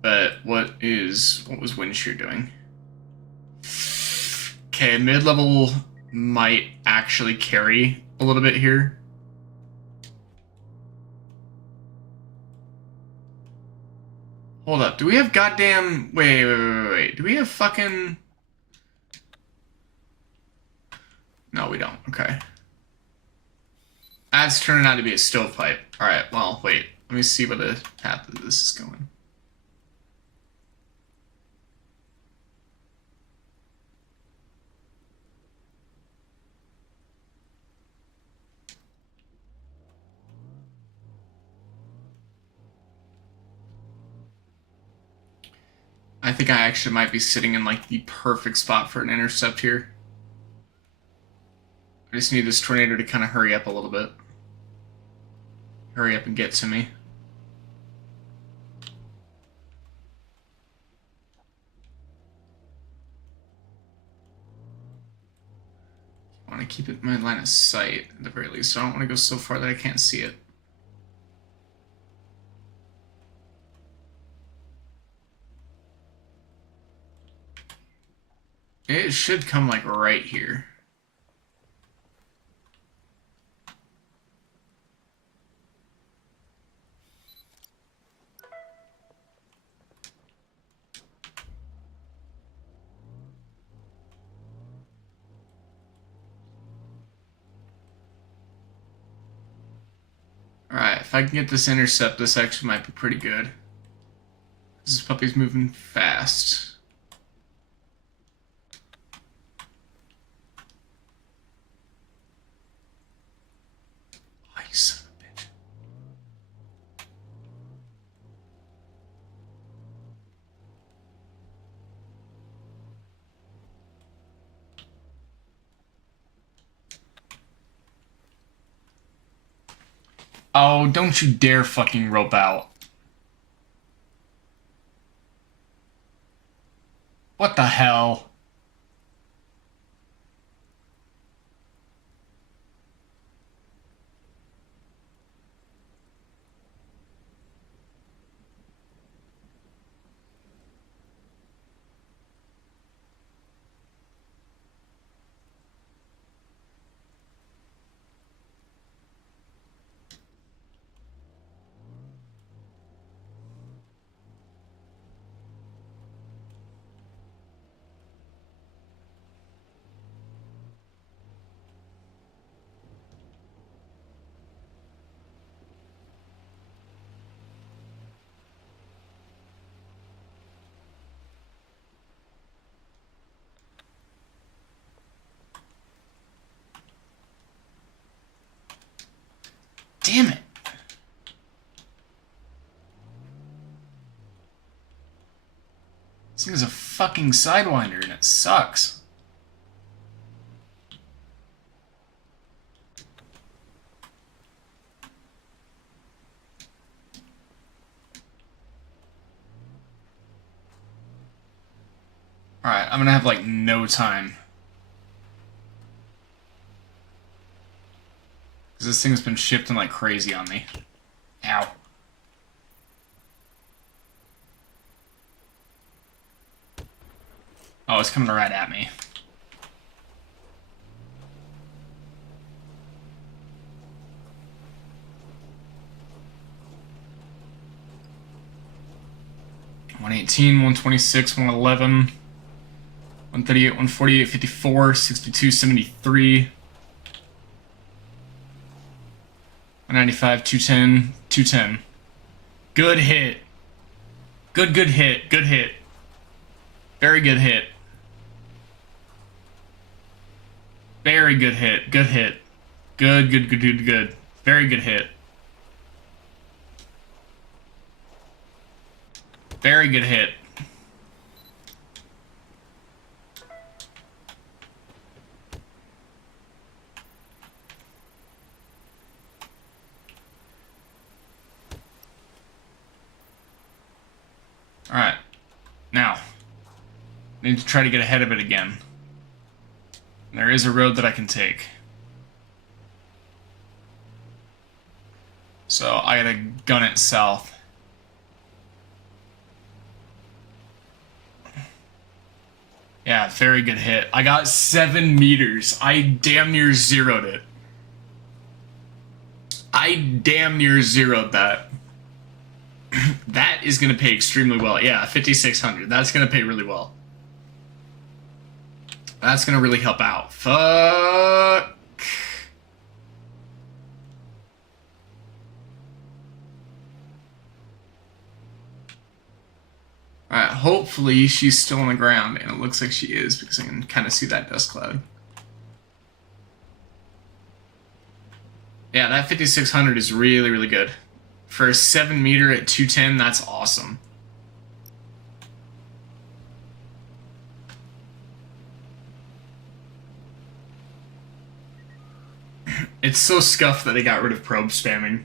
But what was Wind Shear doing? Okay, mid-level might actually carry a little bit here. Hold up, do we have goddamn... Wait. Do we have fucking... No, we don't. Okay. That's turning out to be a stovepipe. Alright, well, wait. Let me see what the path of this is going. I think I actually might be sitting in like the perfect spot for an intercept here. I just need this tornado to kind of hurry up a little bit. Hurry up and get to me. I want to keep it in my line of sight at the very least. So I don't want to go so far that I can't see it. It should come like right here. Alright, if I can get this intercept, this actually might be pretty good. This puppy's moving fast. Oh, you son of a bitch. Oh, don't you dare fucking rope out. What the hell? Damn it. This thing is a fucking Sidewinder and it sucks. Alright, I'm gonna have like no time. Because this thing's been shifting like crazy on me. Ow. Oh, it's coming right at me. $118, $126, $111, $138, $148, $54, $62, $73, $195, $210, $210. Good hit. Good hit. Good hit. Very good hit. Very good hit. Good hit. Good. Very good hit. Very good hit. Alright. Now. Need to try to get ahead of it again. There is a road that I can take. So I gotta gun it south. Yeah, very good hit. I got 7 meters. I damn near zeroed it. I damn near zeroed that. That is going to pay extremely well. Yeah, 5,600. That's going to pay really well. That's going to really help out. Fuck. Alright, hopefully she's still on the ground, and it looks like she is, because I can kind of see that dust cloud. Yeah, that 5,600 is really, really good. For a 7 meter at 210, that's awesome. It's so scuffed that they got rid of probe spamming.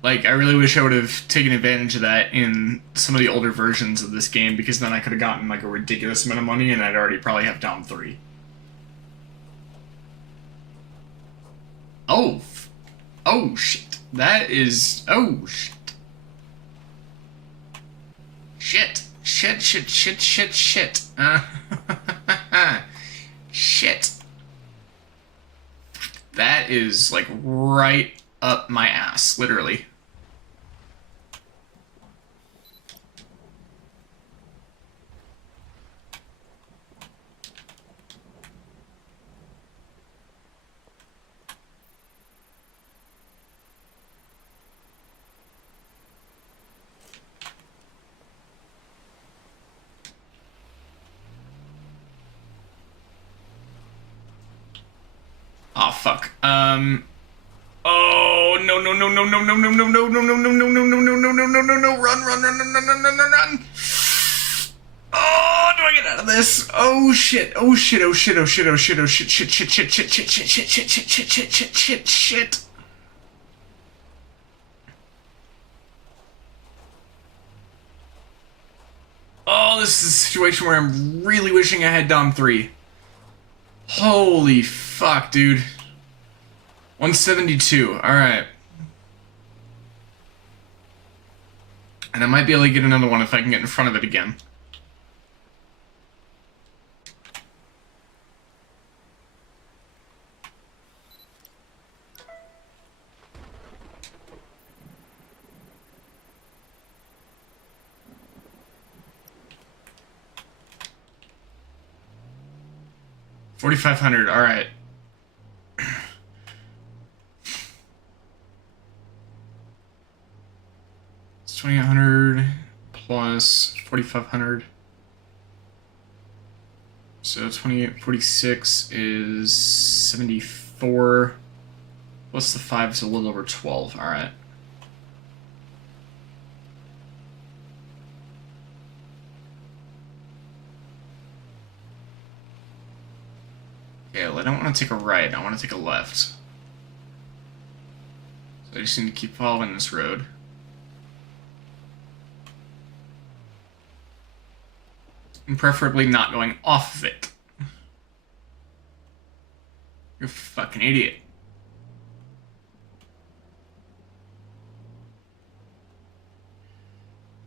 Like, I really wish I would have taken advantage of that in some of the older versions of this game, because then I could have gotten, like, a ridiculous amount of money, and I'd already probably have down 3. Oh! Oh, shit. That is... Oh, shit. Shit. Shit. Shit. That is, like, right up my ass, literally. Oh, fuck. Oh, no. Run. Oh, do I get out of this? Oh, shit. Shit. Oh, this is a situation where I'm really wishing I had Dom 3. Holy fuck, dude. 172, alright. And I might be able to get another one if I can get in front of it again. $4,500, alright. It's 2,800 plus 4,500. So 2846 is 74. Plus the 5 is a little over 12, alright. Okay, well, I don't want to take a right, I want to take a left. So I just need to keep following this road. And preferably not going off of it. You're a fucking idiot.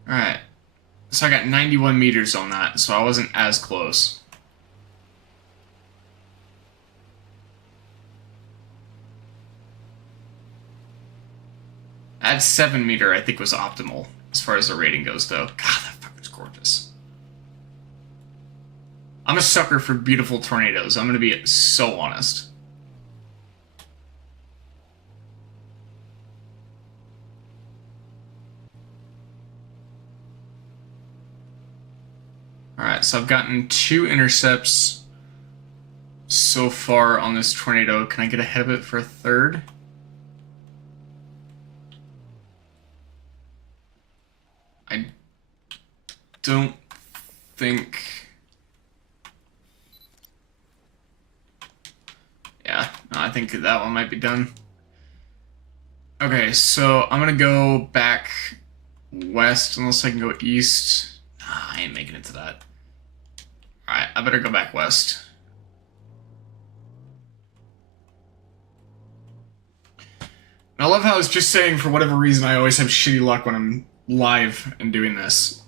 Alright. So I got 91 meters on that, so I wasn't as close. That 7 meter, I think, was optimal as far as the rating goes, though. God, that fucker's gorgeous. I'm a sucker for beautiful tornadoes. I'm going to be so honest. so I've gotten 2 intercepts so far on this tornado. Can I get ahead of it for a third? I don't think... Yeah, no, I think that one might be done. Okay, so I'm gonna go back west unless I can go east. Nah, I ain't making it to that. Alright, I better go back west. I love how I was just saying, for whatever reason, I always have shitty luck when I'm live and doing this.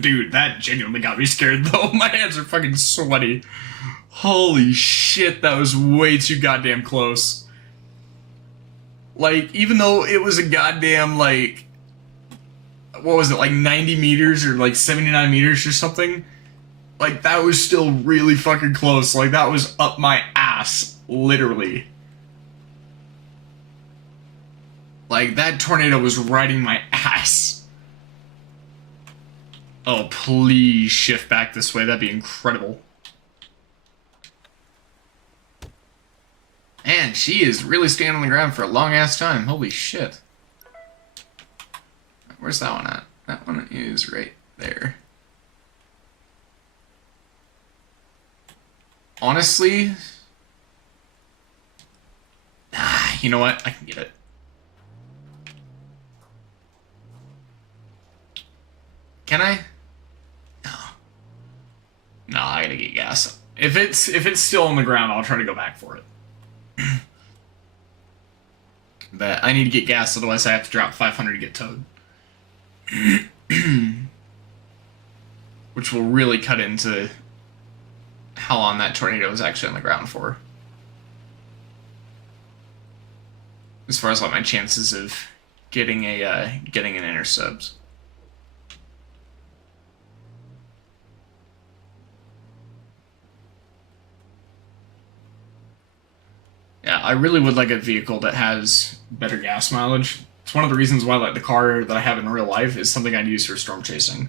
Dude, that genuinely got me scared, though. My hands are fucking sweaty. Holy shit, that was way too goddamn close. Like, even though it was a goddamn, like... What was it, like 90 meters or like 79 meters or something? Like, that was still really fucking close. Like, that was up my ass, literally. Like, that tornado was riding my ass. Oh, please shift back this way. That'd be incredible. Man, she is really staying on the ground for a long-ass time. Holy shit. Where's that one at? That one is right there. Honestly... you know what? I can get it. Can I? No. No, I gotta get gas. If it's still on the ground, I'll try to go back for it. But I need to get gas, otherwise I have to drop 500 to get towed. Which will really cut into how long that tornado is actually on the ground for. As far as like my chances of getting an intercept. Yeah, I really would like a vehicle that has better gas mileage. It's one of the reasons why like the car that I have in real life is something I'd use for storm chasing.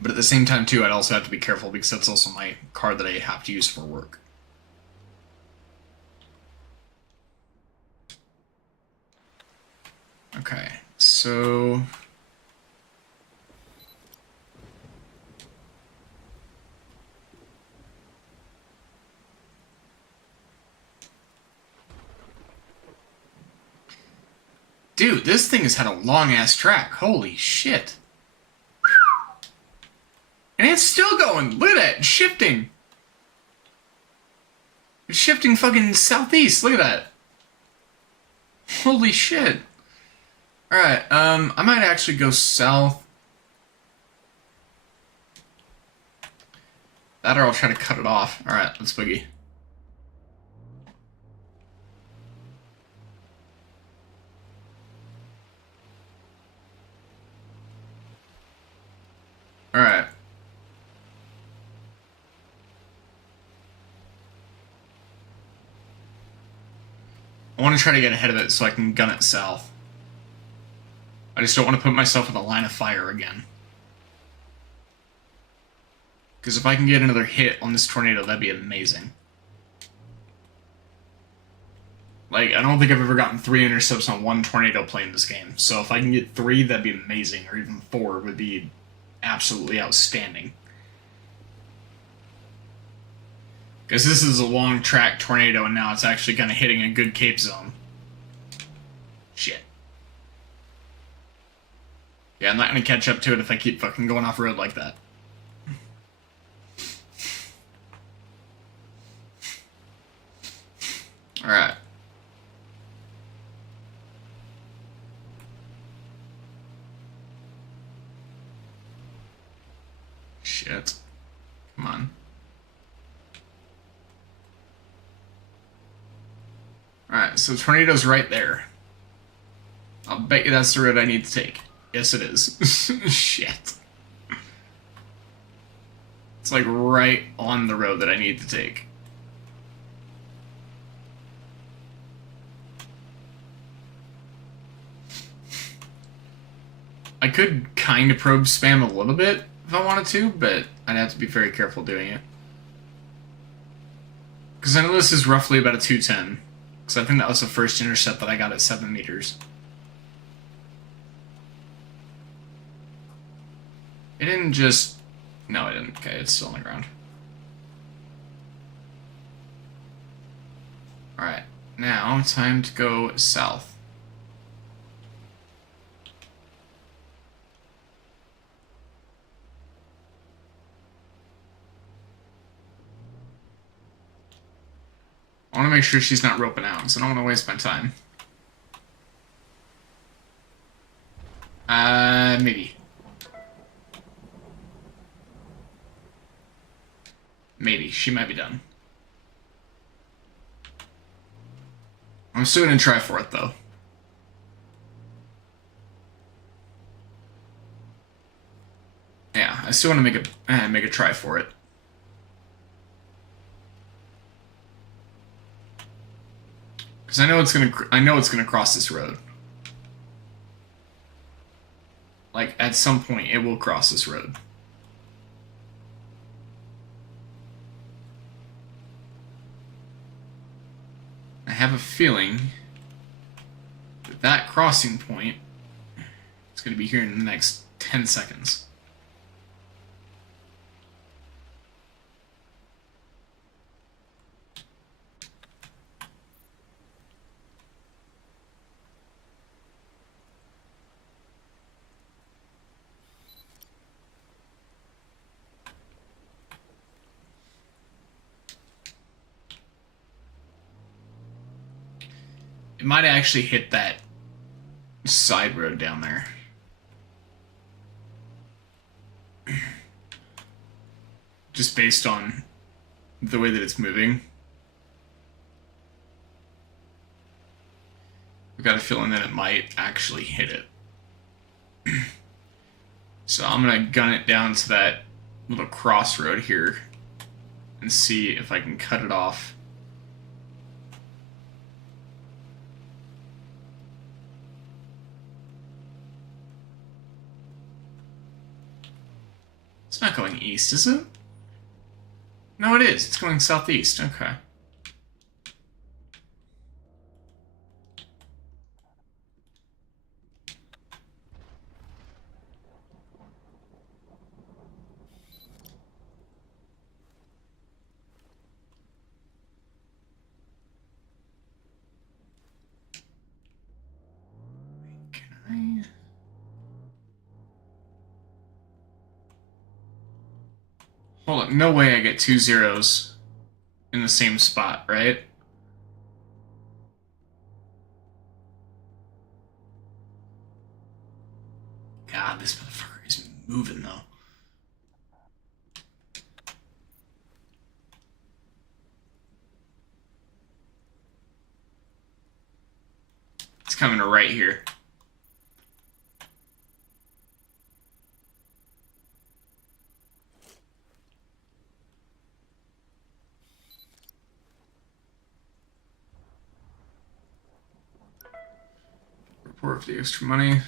But at the same time too, I'd also have to be careful because that's also my car that I have to use for work. Okay, so... Dude, this thing has had a long-ass track. Holy shit. And it's still going. Look at that. It's shifting. It's shifting fucking southeast. Look at that. Holy shit. Alright, I might actually go south. That or I'll try to cut it off. Alright, let's boogie. Alright. I want to try to get ahead of it so I can gun it south. I just don't want to put myself in the line of fire again. Because if I can get another hit on this tornado, that'd be amazing. Like, I don't think I've ever gotten 3 intercepts on one tornado play in this game. So if I can get 3, that'd be amazing. Or even 4 would be absolutely outstanding. Because this is a long track tornado and now it's actually kind of hitting a good cape zone. Shit. Yeah, I'm not going to catch up to it if I keep fucking going off-road like that. Alright. Shit. Come on. Alright, so the tornado's right there. I'll bet you that's the road I need to take. Yes, it is. Shit. It's like right on the road that I need to take. I could kind of probe spam a little bit if I wanted to, but I'd have to be very careful doing it. Because I know this is roughly about a 210. Because I think that was the first intercept that I got at 7 meters. It didn't just... No, it didn't. Okay, it's still on the ground. Alright, now time to go south. I want to make sure she's not roping out, so I don't want to waste my time. Maybe. Maybe. She might be done. I'm still going to try for it, though. Yeah, I still want to make a try for it. Because I know it's gonna cross this road. Like, at some point, it will cross this road. I have a feeling that that crossing point is going to be here in the next 10 seconds. It might actually hit that side road down there. Just based on the way that it's moving. I've got a feeling that it might actually hit it. So I'm gonna gun it down to that little crossroad here and see if I can cut it off. It's not going east, is it? No, it is. It's going southeast. Okay. Can I... Hold on, no way I get 2 zeros in the same spot, right? God, this motherfucker is moving, though. It's coming to right here. Report for the extra money.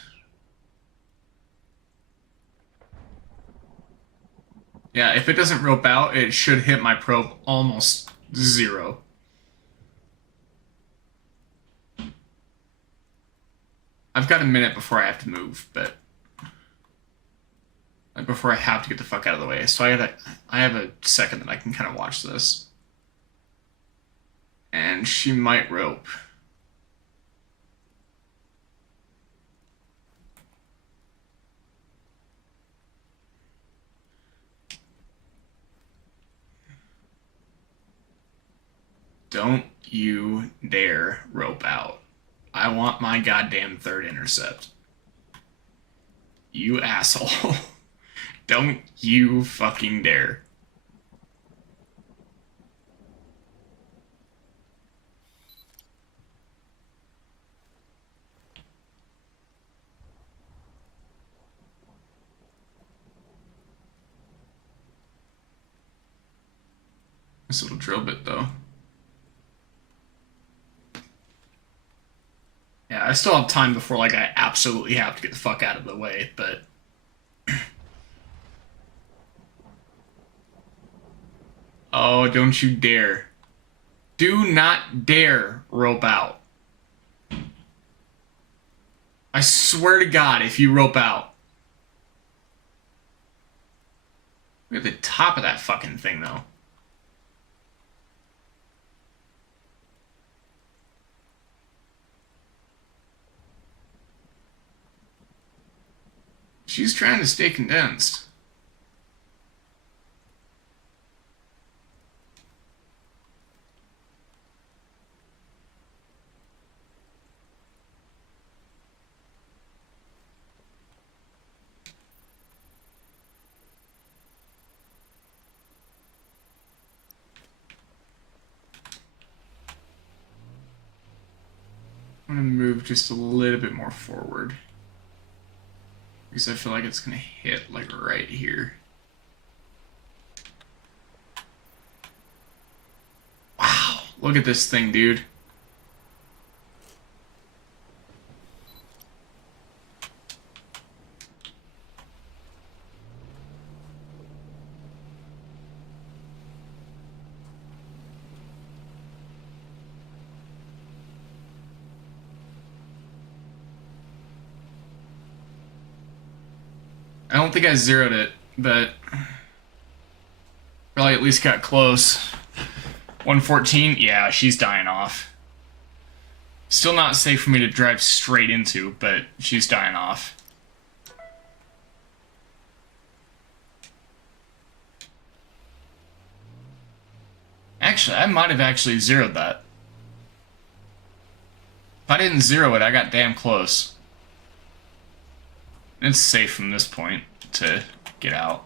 Yeah, if it doesn't rope out, it should hit my probe almost 0. I've got a minute before I have to move, but like before I have to get the fuck out of the way. So I have a second that I can kind of watch this. And she might rope. Don't you dare rope out. I want my goddamn third intercept. You asshole. Don't you fucking dare. This little drill bit, though. Yeah, I still have time before, like, I absolutely have to get the fuck out of the way, but... Oh, don't you dare. Do not dare rope out. I swear to God, if you rope out. Look at the top of that fucking thing, though. She's trying to stay condensed. I'm gonna move just a little bit more forward. Because I feel like it's gonna hit like right here. Wow, look at this thing, dude. I don't think I zeroed it, but probably at least got close. 114? Yeah, she's dying off. Still not safe for me to drive straight into, but she's dying off. Actually, I might have actually zeroed that. If I didn't zero it, I got damn close. It's safe from this point to get out.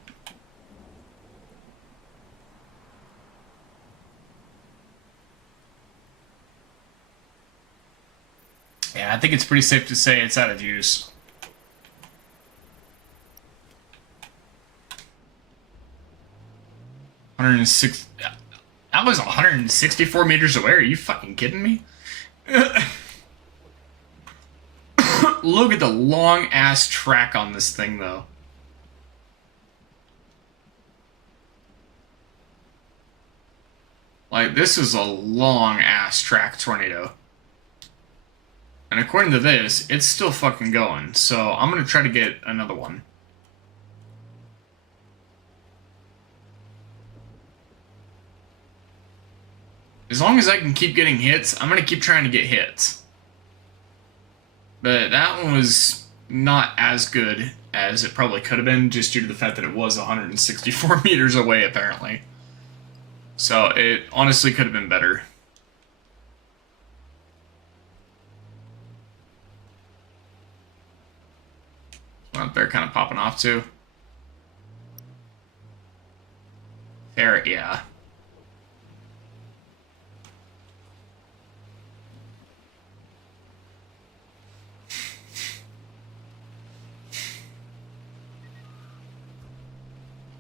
Yeah, I think it's pretty safe to say it's out of juice. I was 164 meters away. Are you fucking kidding me? Look at the long ass track on this thing, though. Like, this is a long ass track tornado. And according to this, it's still fucking going. So I'm gonna try to get another one. As long as I can keep getting hits, I'm gonna keep trying to get hits. But that one was not as good as it probably could have been, just due to the fact that it was 164 meters away, apparently. So it honestly could have been better. Well, they're kind of popping off too. There, yeah.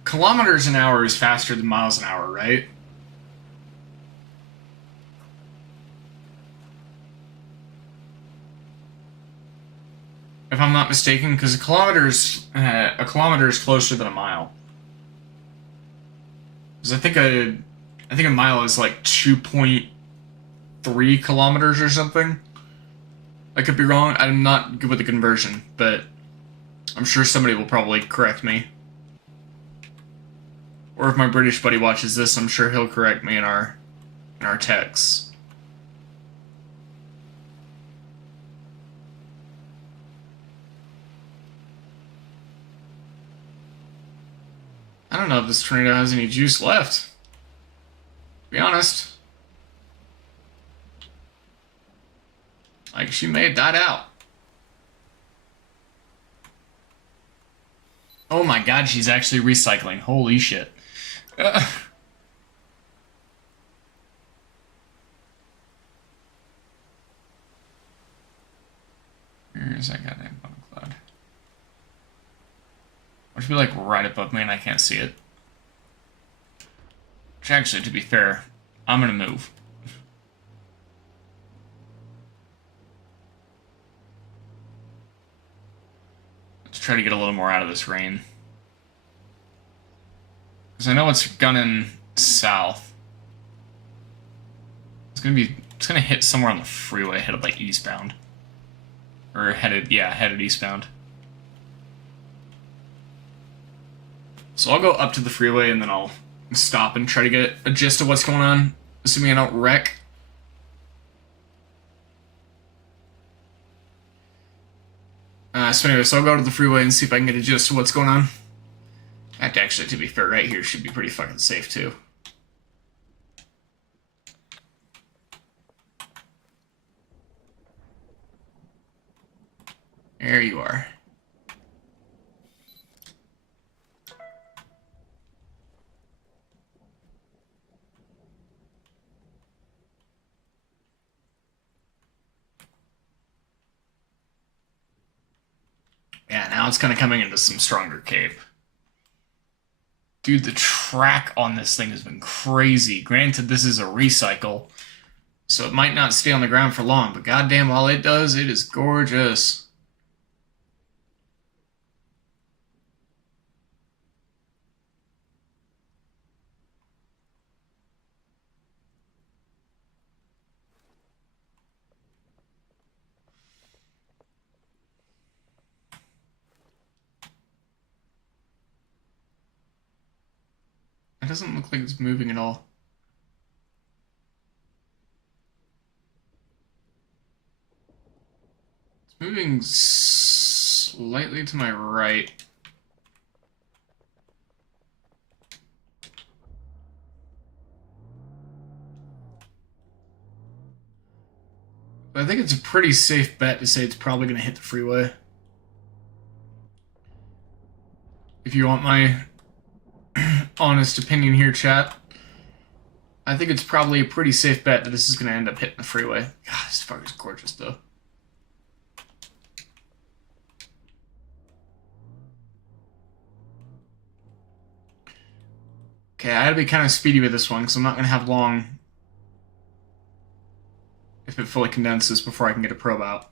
Kilometers an hour is faster than miles an hour, right? If I'm not mistaken, because a kilometer is closer than a mile. Because I think a mile is like 2.3 kilometers or something. I could be wrong. I'm not good with the conversion, but I'm sure somebody will probably correct me. Or if my British buddy watches this, I'm sure he'll correct me in our texts. I don't know if this tornado has any juice left. To be honest. Like, she may have died out. Oh my god, she's actually recycling. Holy shit. Where's that goddamn bottom cloud? Which would be like right above me and I can't see it. Which actually, to be fair, I'm gonna move. try to get a little more out of this rain. Because I know it's gunning south. It's gonna hit somewhere on the freeway, headed like eastbound. Or headed eastbound. So I'll go up to the freeway and then I'll stop and try to get a gist of what's going on, assuming I don't wreck. So anyway, so I'll go to the freeway and see if I can get a gist of what's going on. Actually, to be fair, right here should be pretty fucking safe too. There you are. Yeah, now it's kind of coming into some stronger cape. Dude, the track on this thing has been crazy. Granted, this is a recycle, so it might not stay on the ground for long, but goddamn, all it does, it is gorgeous. It doesn't look like it's moving at all. It's moving slightly to my right. But I think it's a pretty safe bet to say it's probably going to hit the freeway. If you want my honest opinion here, chat, I think it's probably a pretty safe bet that this is going to end up hitting the freeway. God, this fucker's gorgeous, though. Okay, I gotta be kind of speedy with this one, because I'm not going to have long if it fully condenses before I can get a probe out.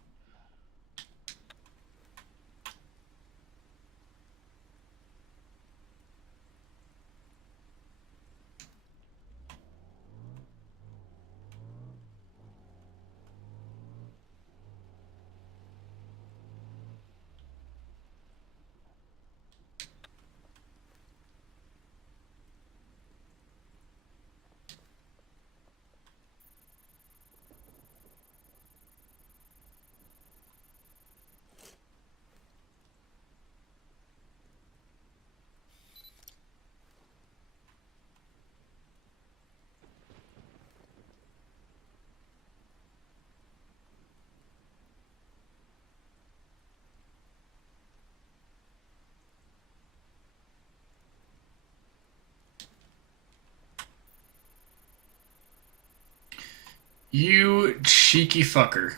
You cheeky fucker.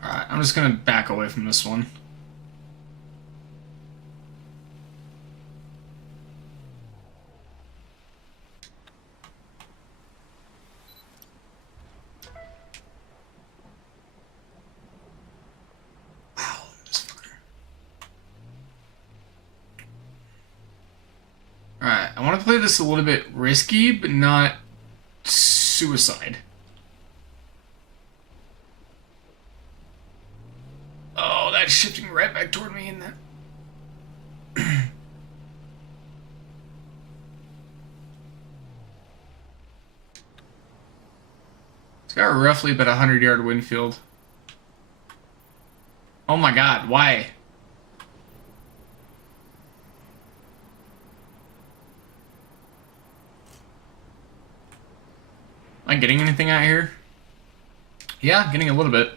Alright, I'm just gonna back away from this one. Alright, I want to play this a little bit risky, but not suicide. Oh, that's shifting right back toward me in that. It's got roughly about 100-yard wind field. Oh my god, why? Am I getting anything out here? Yeah, getting a little bit.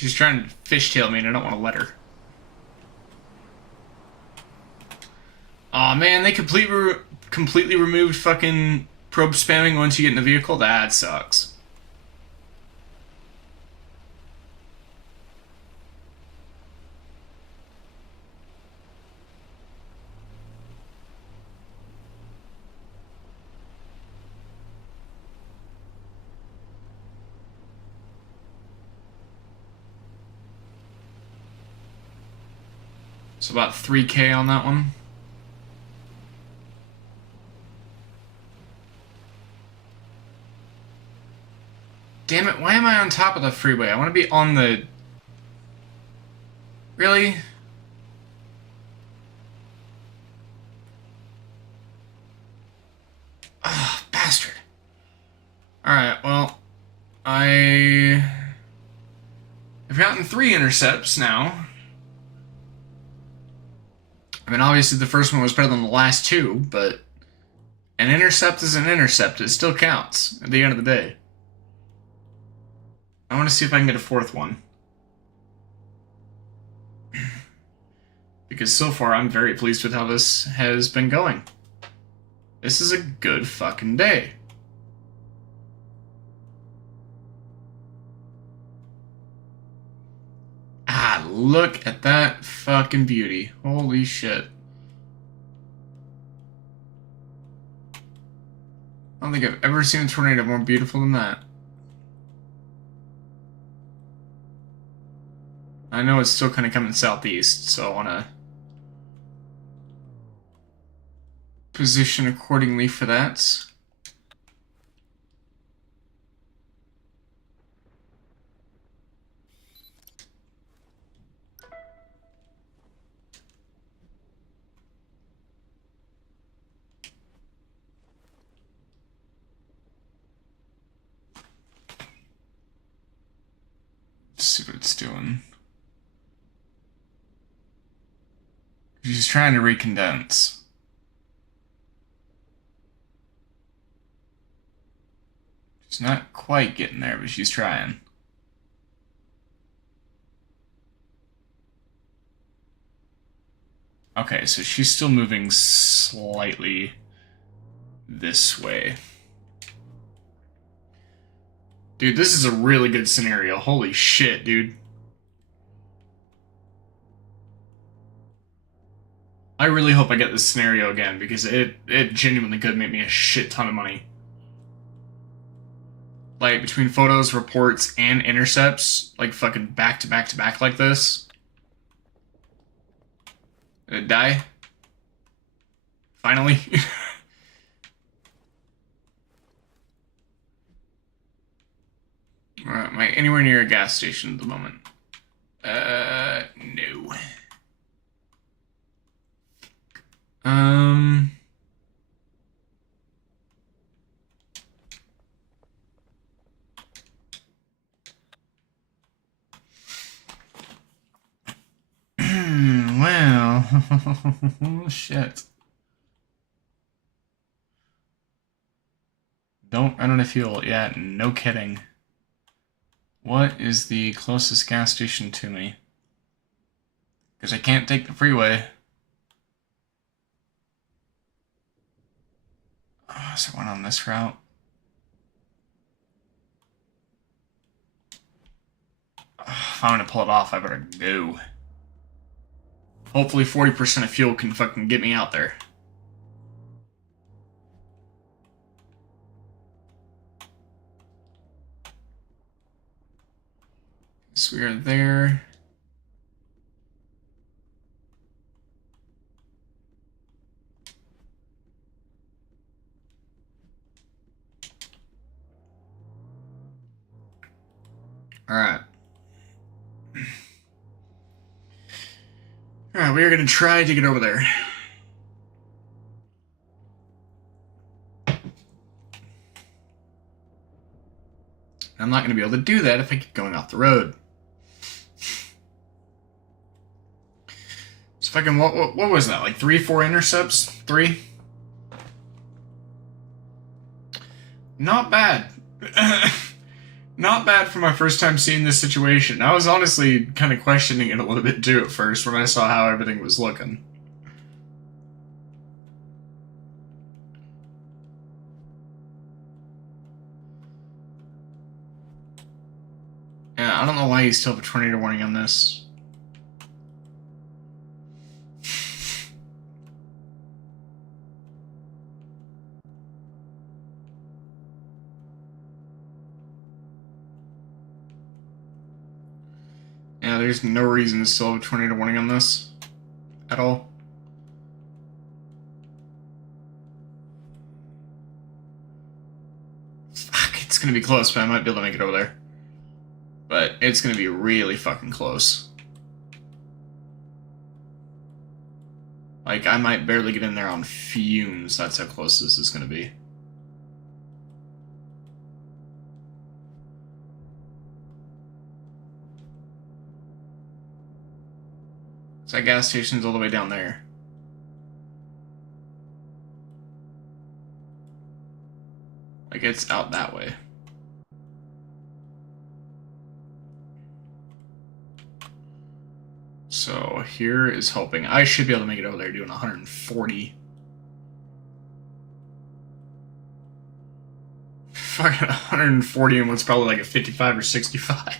She's trying to fishtail me and I don't want to let her. Aw, man, they completely removed fucking probe spamming once you get in the vehicle? That sucks. So about 3K on that one. Damn it, why am I on top of the freeway? I want to be on the... Really? Ah, bastard. Alright, well, I've gotten 3 intercepts now. I mean, obviously the first one was better than the last 2, but an intercept is an intercept. It still counts at the end of the day. I want to see if I can get a 4th one. Because so far, I'm very pleased with how this has been going. This is a good fucking day. Ah, look at that fucking beauty. Holy shit. I don't think I've ever seen a tornado more beautiful than that. I know it's still kind of coming southeast, so I want to position accordingly for that. Let's see what it's doing. She's trying to recondense. She's not quite getting there, but she's trying. Okay, so she's still moving slightly this way. Dude, this is a really good scenario. Holy shit, dude. I really hope I get this scenario again, because it genuinely could make me a shit ton of money. Like, between photos, reports, and intercepts, like fucking back to back to back like this. Did it die? Finally? Am I anywhere near a gas station at the moment? No. Well, shit. Don't run out of fuel. Yeah, no kidding. What is the closest gas station to me? Because I can't take the freeway. Oh, is there one on this route? Oh, if I'm gonna pull it off, I better go. Hopefully 40% of fuel can fucking get me out there. So we are there. Alright. Alright, we are going to try to get over there. I'm not going to be able to do that if I keep going off the road. So fucking, what was that? Like 3-4 intercepts? 3? Not bad. Not bad for my first time seeing this situation. I was honestly kind of questioning it a little bit too at first when I saw how everything was looking. Yeah, I don't know why you still have a tornado warning on this. Yeah, there's no reason to still have a tornado warning on this at all. Fuck, it's gonna be close, but I might be able to make it over there. But it's gonna be really fucking close. Like, I might barely get in there on fumes. That's how close this is gonna be. So that gas station's all the way down there. Like, it's out that way. So here is hoping. I should be able to make it over there doing 140. Fucking 140 and what's probably like a 55 or 65.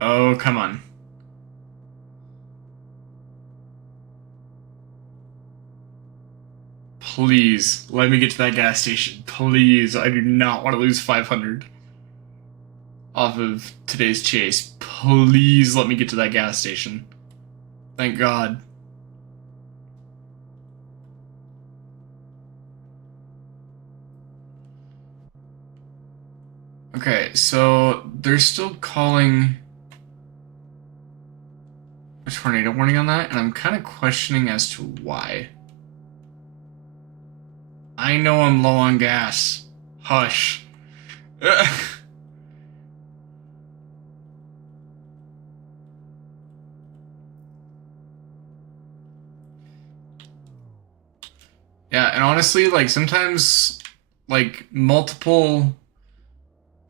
Oh, come on. Please, let me get to that gas station. Please, I do not want to lose 500 off of today's chase. Please let me get to that gas station. Thank God. Okay, so they're still calling a tornado warning on that, and I'm kind of questioning as to why. I know I'm low on gas. Hush. Yeah, and honestly, like, sometimes, like, multiple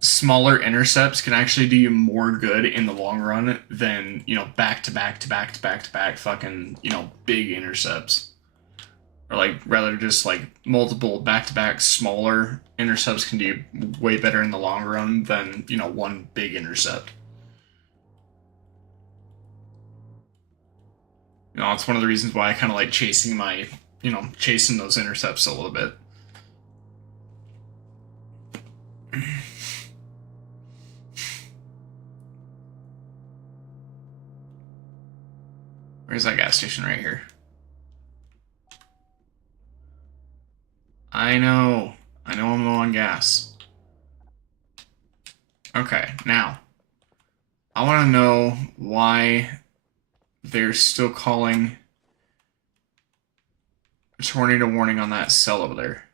smaller intercepts can actually do you more good in the long run than, you know, back to back to back to back to back fucking, you know, big intercepts. Or, like, rather just, like, multiple back to back smaller intercepts can do way better in the long run than, you know, one big intercept. You know, it's one of the reasons why I kind of like chasing my, you know, chasing those intercepts a little bit. Where's that gas station? Right here. I know. I know I'm low on gas. Okay, now. I want to know why they're still calling a tornado warning on that cell over there.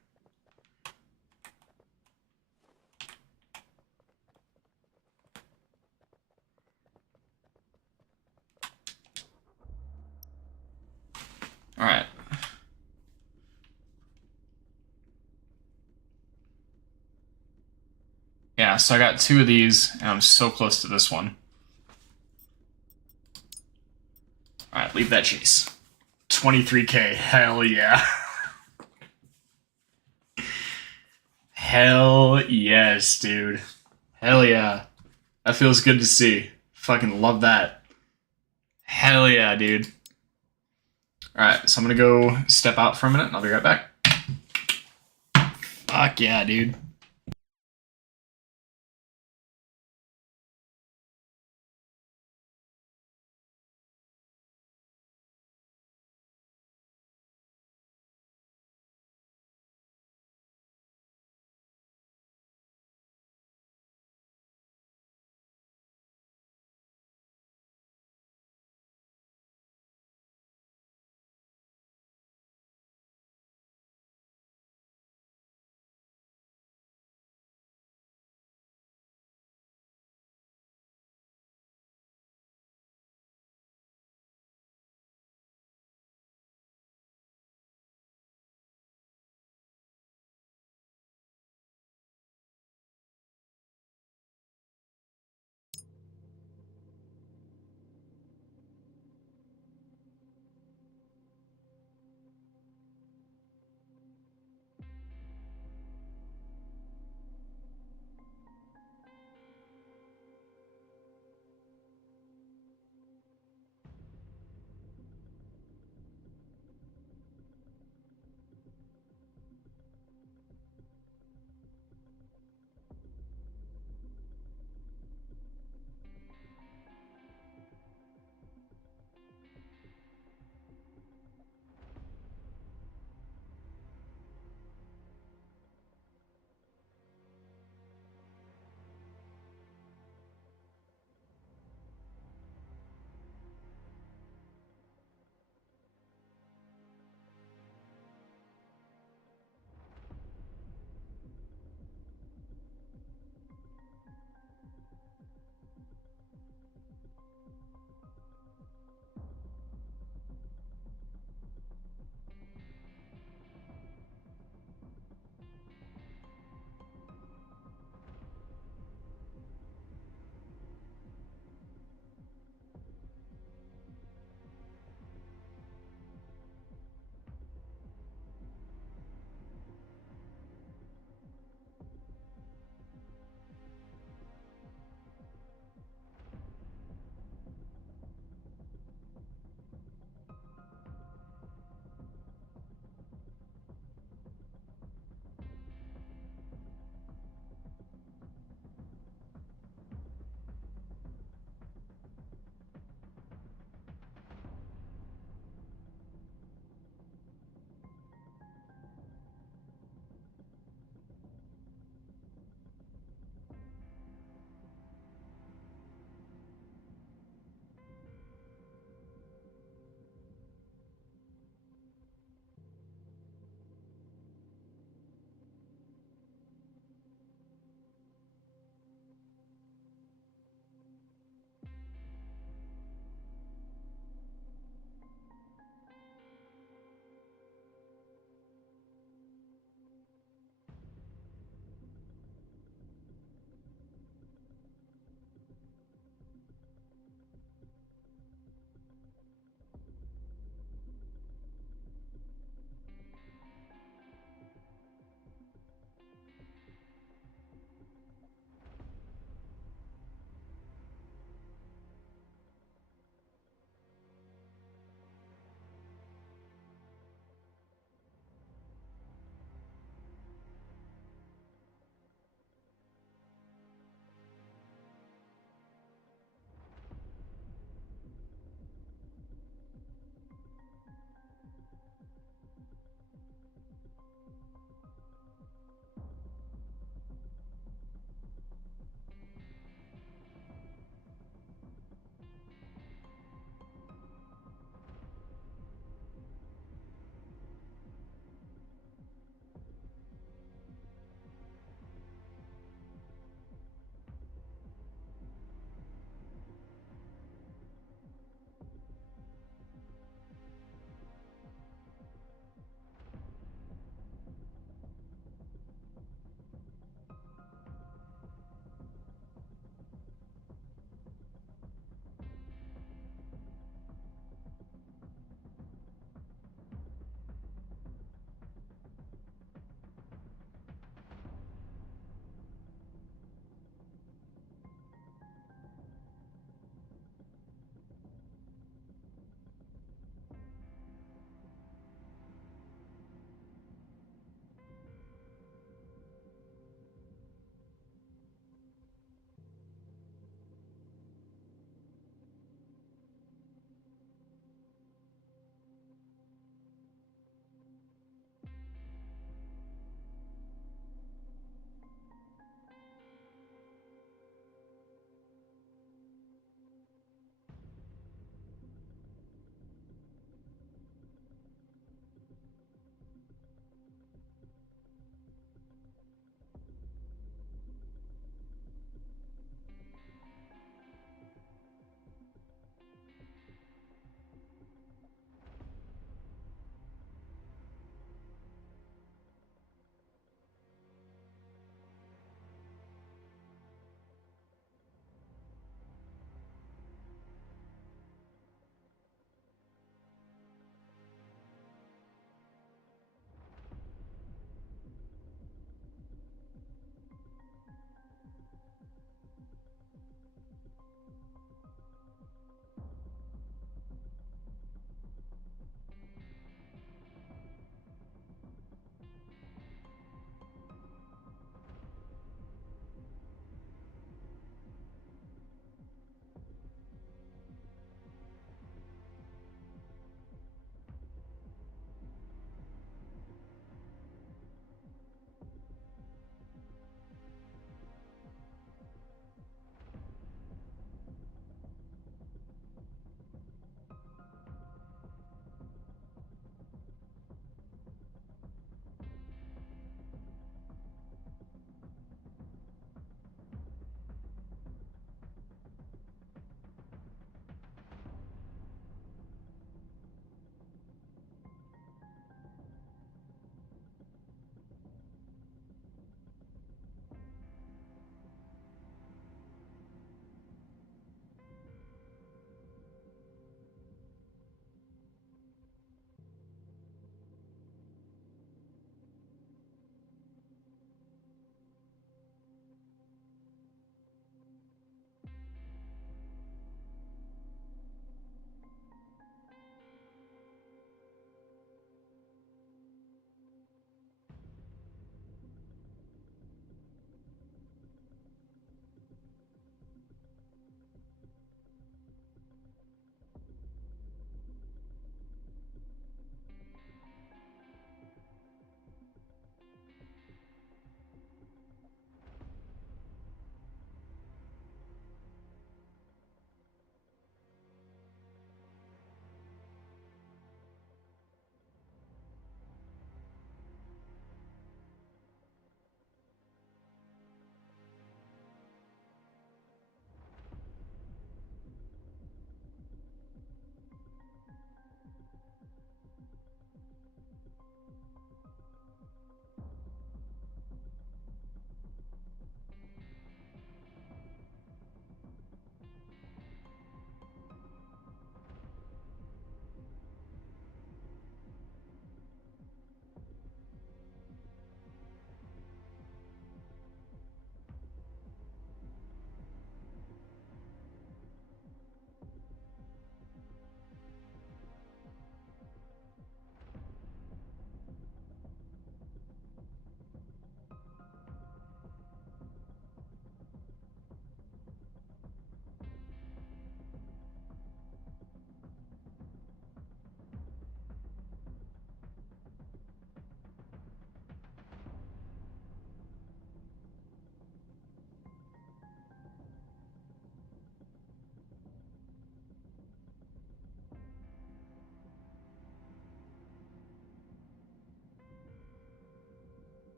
Alright. Yeah, so I got 2 of these, and I'm so close to this one. Alright, leave that chase. 23k, hell yeah. Hell yes, dude. Hell yeah. That feels good to see. Fucking love that. Hell yeah, dude. Alright, so I'm gonna go step out for a minute, and I'll be right back. Fuck yeah, dude.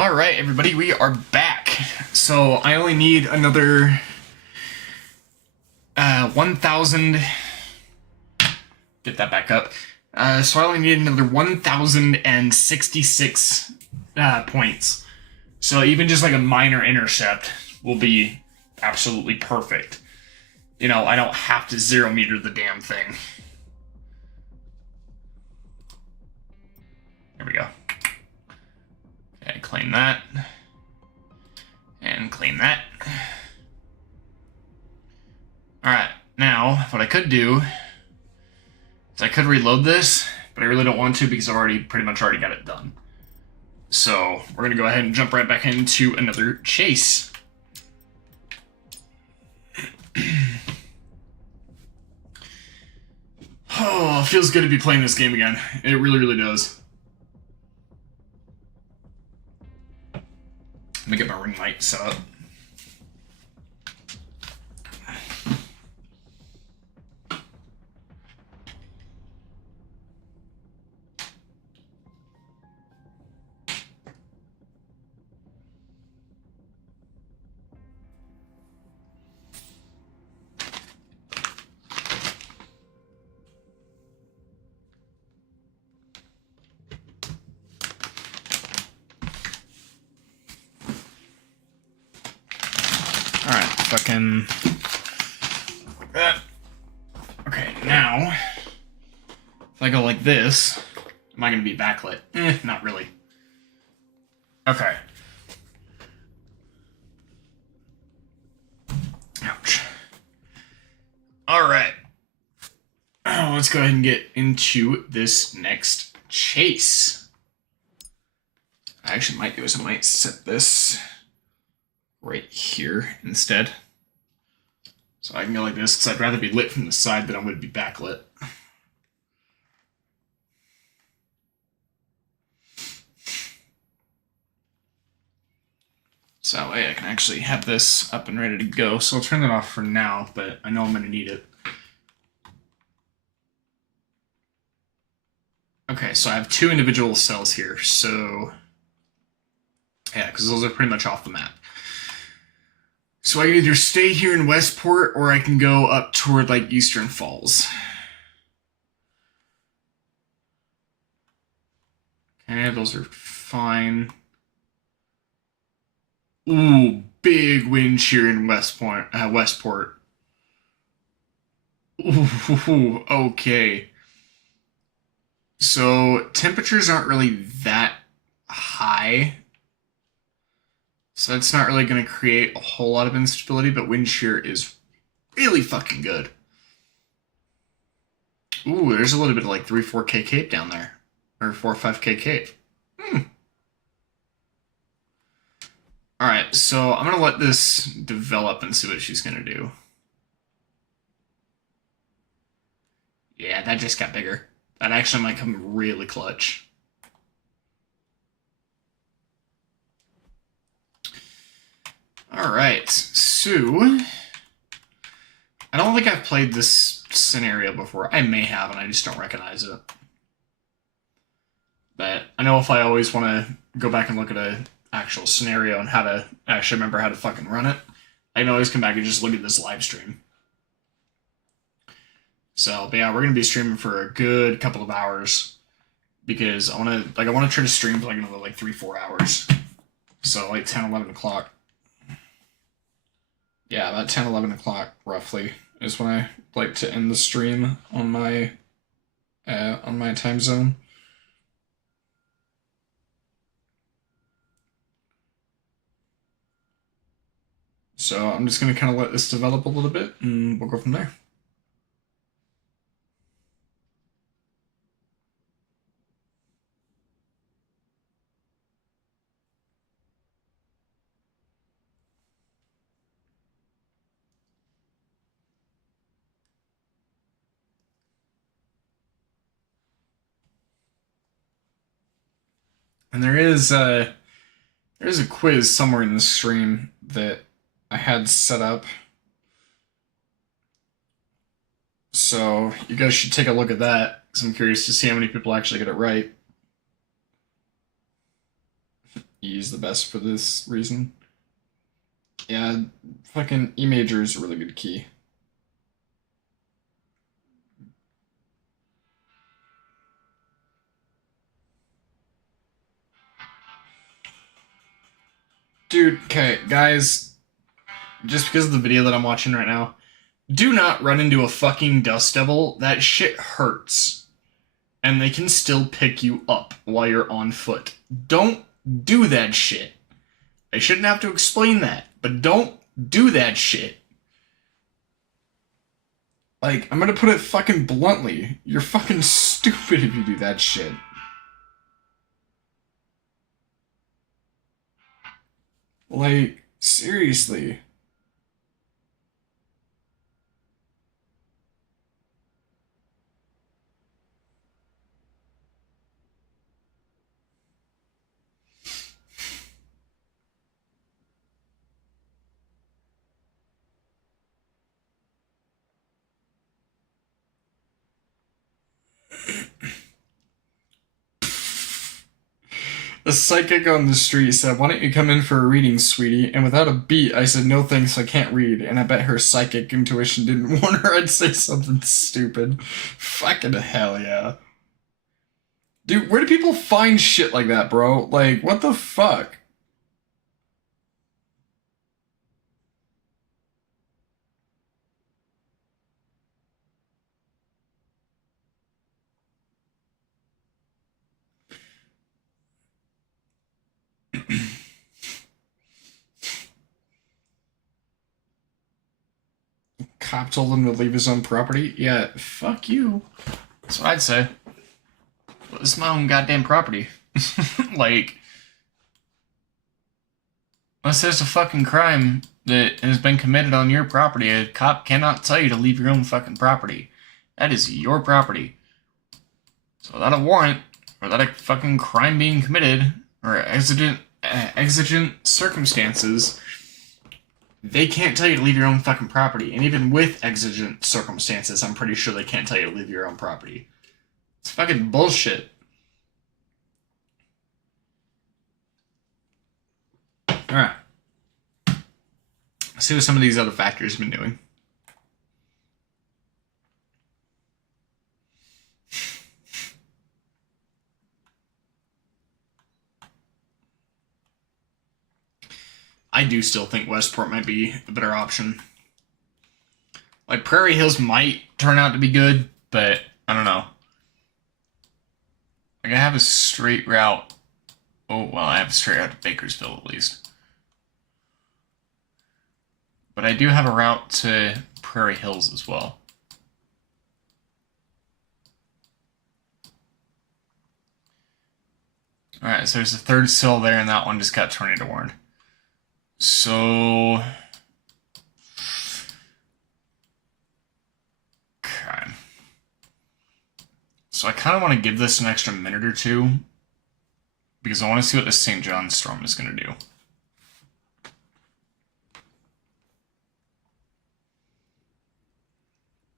All right, everybody, we are back. So I only need another 1,000. Get that back up. So I only need another 1,066 points. So even just like a minor intercept will be absolutely perfect. You know, I don't have to 0-meter the damn thing. There we go. Okay, claim that. And claim that. Alright, now, what I could do is I could reload this, but I really don't want to because I've pretty much already got it done. So, we're going to go ahead and jump right back into another chase. Oh, it feels good to be playing this game again. It really, really does. Let me get my ring light set up. Alright, fucking... Okay, now... If I go like this, am I going to be backlit? Not really. Okay. Ouch. Alright. Let's go ahead and get into this next chase. I actually might do is I might set this right here instead. So I can go like this, because I'd rather be lit from the side than I would be backlit. So that way I can actually have this up and ready to go. So I'll turn that off for now, but I know I'm going to need it. Okay, so I have 2 individual cells here, so... Yeah, because those are pretty much off the map. So I can either stay here in Westport, or I can go up toward, like, Eastern Falls. Okay, those are fine. Ooh, big wind shear in Westport. Ooh, okay. So, temperatures aren't really that high. So that's not really going to create a whole lot of instability, but wind shear is really fucking good. Ooh, there's a little bit of like 3-4K cape down there. Or 4-5K cape. Alright, so I'm going to let this develop and see what she's going to do. Yeah, that just got bigger. That actually might come really clutch. Alright, so... I don't think I've played this scenario before. I may have, and I just don't recognize it. But I know if I always want to go back and look at an actual scenario and how to actually remember how to fucking run it, I can always come back and just look at this live stream. So, but yeah, we're going to be streaming for a good couple of hours. Because I want to try to stream for like another like 3-4 hours. So like 10, 11 o'clock. Yeah, about 10, 11 o'clock, roughly, is when I like to end the stream on my time zone. So I'm just going to kind of let this develop a little bit, and we'll go from there. And there is a quiz somewhere in the stream that I had set up. So you guys should take a look at that, because I'm curious to see how many people actually get it right. E is the best for this reason. Yeah, fucking E major is a really good key. Dude, okay, guys, just because of the video that I'm watching right now, do not run into a fucking dust devil. That shit hurts. And they can still pick you up while you're on foot. Don't do that shit. I shouldn't have to explain that, but don't do that shit. Like, I'm gonna put it fucking bluntly. You're fucking stupid if you do that shit. Like, seriously. A psychic on the street said, "Why don't you come in for a reading, sweetie?" And without a beat, I said, "No thanks, I can't read." And I bet her psychic intuition didn't warn her I'd say something stupid. Fucking hell yeah. Dude, where do people find shit like that, bro? Like, what the fuck? Cop told him to leave his own property? Yeah, fuck you. That's what I'd say. Well, this is my own goddamn property. Like, unless there's a fucking crime that has been committed on your property, a cop cannot tell you to leave your own fucking property. That is your property. So without a warrant, or without a fucking crime being committed, or exigent circumstances, they can't tell you to leave your own fucking property. And even with exigent circumstances, I'm pretty sure they can't tell you to leave your own property. It's fucking bullshit. Alright. Let's see what some of these other factors have been doing. I do still think Westport might be a better option. Like, Prairie Hills might turn out to be good, but I don't know. Like, I have a straight route. Oh, well, I have a straight route to Bakersville at least. But I do have a route to Prairie Hills as well. Alright, so there's a third cell there, and that one just got tornado warned. So... okay. So I kind of want to give this an extra minute or two, because I want to see what the St. John storm is going to do.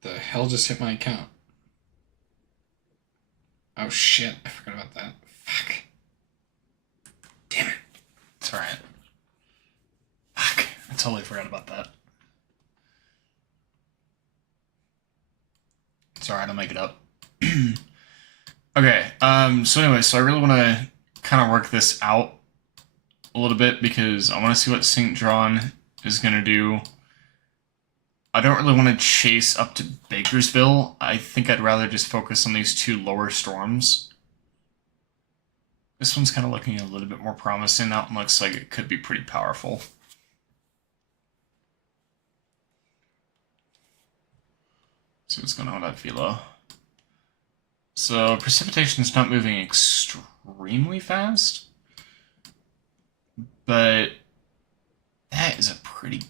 The hell just hit my account? Oh shit, I forgot about that. Fuck. Damn it. It's alright. Fuck, I totally forgot about that. It's alright, I'll make it up. Okay, so anyway, so I really want to kind of work this out a little bit because I want to see what St. John is going to do. I don't really want to chase up to Bakersville. I think I'd rather just focus on these two lower storms. This one's kind of looking a little bit more promising. That one looks like it could be pretty powerful. See what's going on with that Philo. So precipitation is not moving extremely fast, but that is a pretty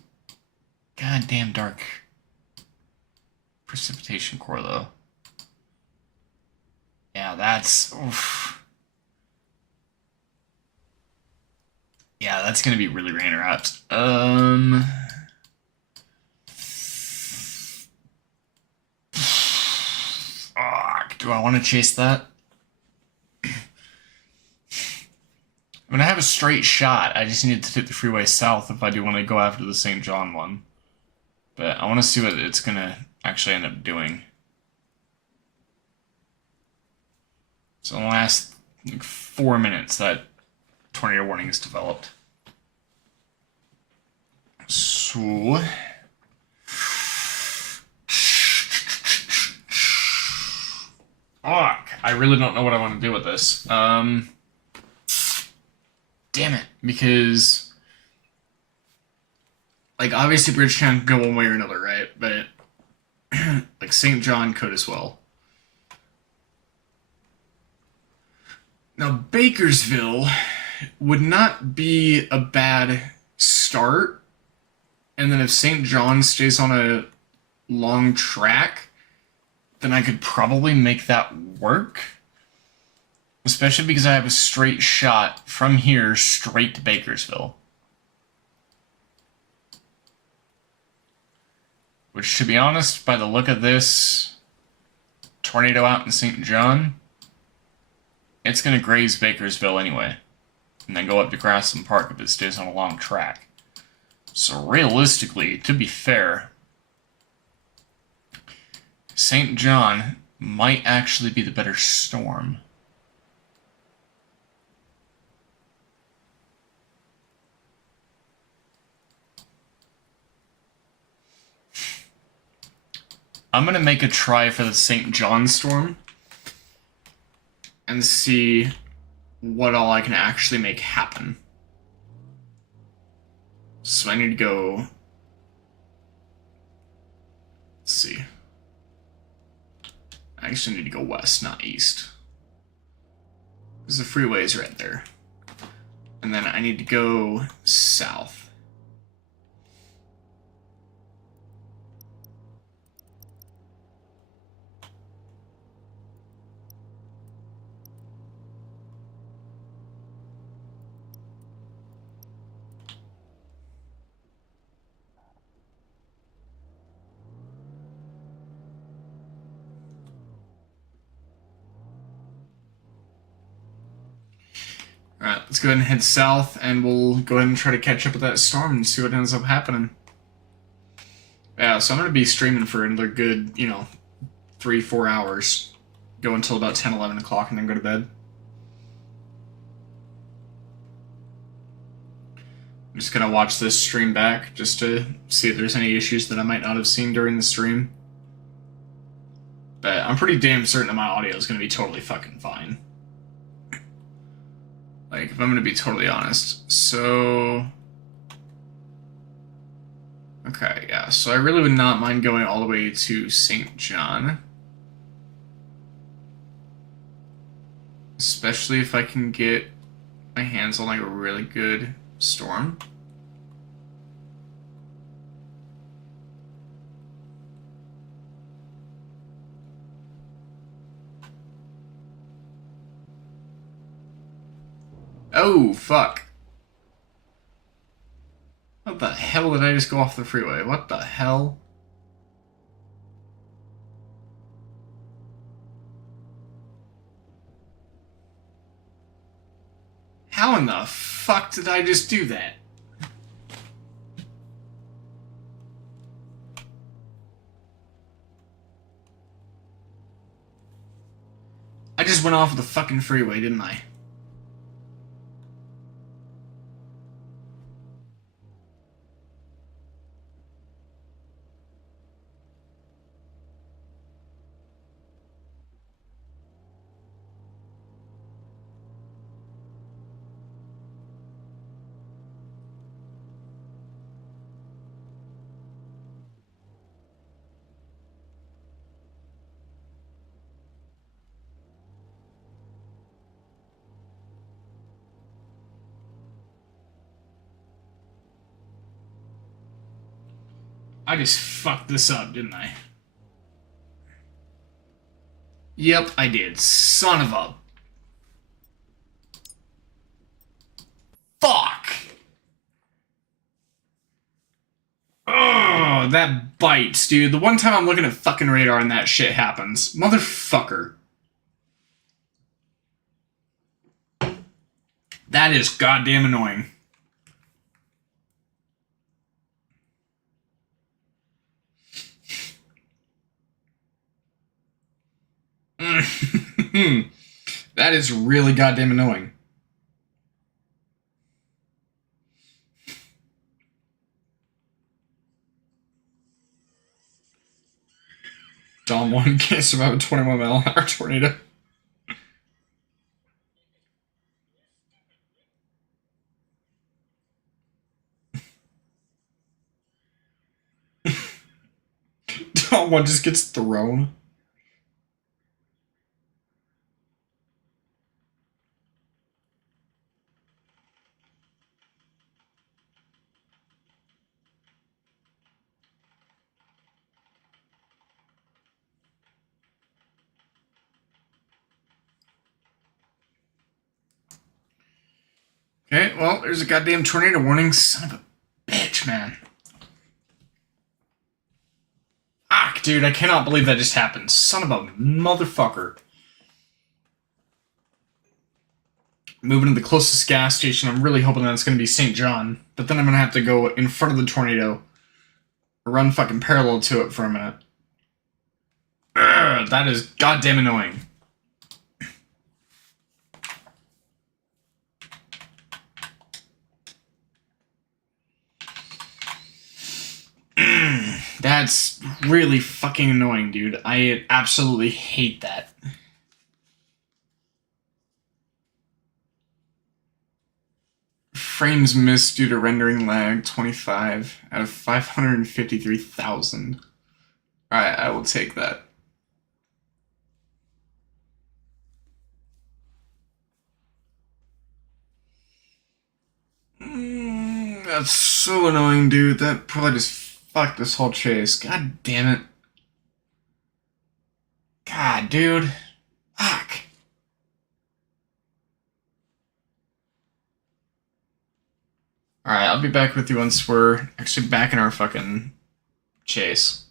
goddamn dark precipitation core, though. Yeah, that's... oof. Yeah, that's gonna be really rain wrapped. Fuck, do I want to chase that? I mean, I have a straight shot. I just need to take the freeway south if I do want to go after the St. John one. But I want to see what it's going to actually end up doing. So in the last like 4 minutes, that tornado warning is developed. So... Fuck. I really don't know what I want to do with this. Damn it. Because... like, obviously Bridgetown can go one way or another, right? But... like, St. John could as well. Now, Bakersville would not be a bad start. And then if St. John stays on a long track, then I could probably make that work. Especially because I have a straight shot from here straight to Bakersville. Which, to be honest, by the look of this tornado out in St. John, it's going to graze Bakersville anyway. And then go up to Grassland Park if it stays on a long track. So realistically, to be fair, St. John might actually be the better storm. I'm going to make a try for the St. John storm and see what all I can actually make happen. So I need to go... let's see. I actually need to go west, not east. Because the freeway is right there. And then I need to go south. Alright, let's go ahead and head south, and we'll go ahead and try to catch up with that storm and see what ends up happening. Yeah, so I'm going to be streaming for another good, 3-4 hours. Go until about 10, 11 o'clock, and then go to bed. I'm just going to watch this stream back, just to see if there's any issues that I might not have seen during the stream. But I'm pretty damn certain that my audio is going to be totally fucking fine. Like, if I'm going to be totally honest. So... okay, yeah. So I really would not mind going all the way to St. John. Especially if I can get my hands on, like, a really good storm. Oh, fuck. What the hell did I just go off the freeway? What the hell? How in the fuck did I just do that? I just went off the fucking freeway, didn't I? I just fucked this up, didn't I? Yep, I did. Son of a... fuck! Oh, that bites, dude. The one time I'm looking at fucking radar and that shit happens. Motherfucker. That is goddamn annoying. That is really goddamn annoying. Dom 1 can't survive a 21-mile-an-hour tornado. Dom 1 just gets thrown. Okay, well, there's a goddamn tornado warning. Son of a bitch, man. Fuck, dude, I cannot believe that just happened. Son of a motherfucker. Moving to the closest gas station. I'm really hoping that it's going to be St. John. But then I'm going to have to go in front of the tornado. Run fucking parallel to it for a minute. Urgh, that is goddamn annoying. That's really fucking annoying, dude. I absolutely hate that. Frames missed due to rendering lag, 25 out of 553,000. Alright, I will take that. That's so annoying, dude. That probably just fucked this whole chase. God damn it. God, dude. Fuck. Alright, I'll be back with you once we're actually back in our fucking chase.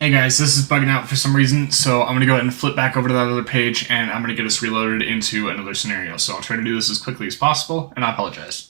Hey guys, this is bugging out for some reason, so I'm going to go ahead and flip back over to that other page, and I'm going to get us reloaded into another scenario. So I'll try to do this as quickly as possible, and I apologize.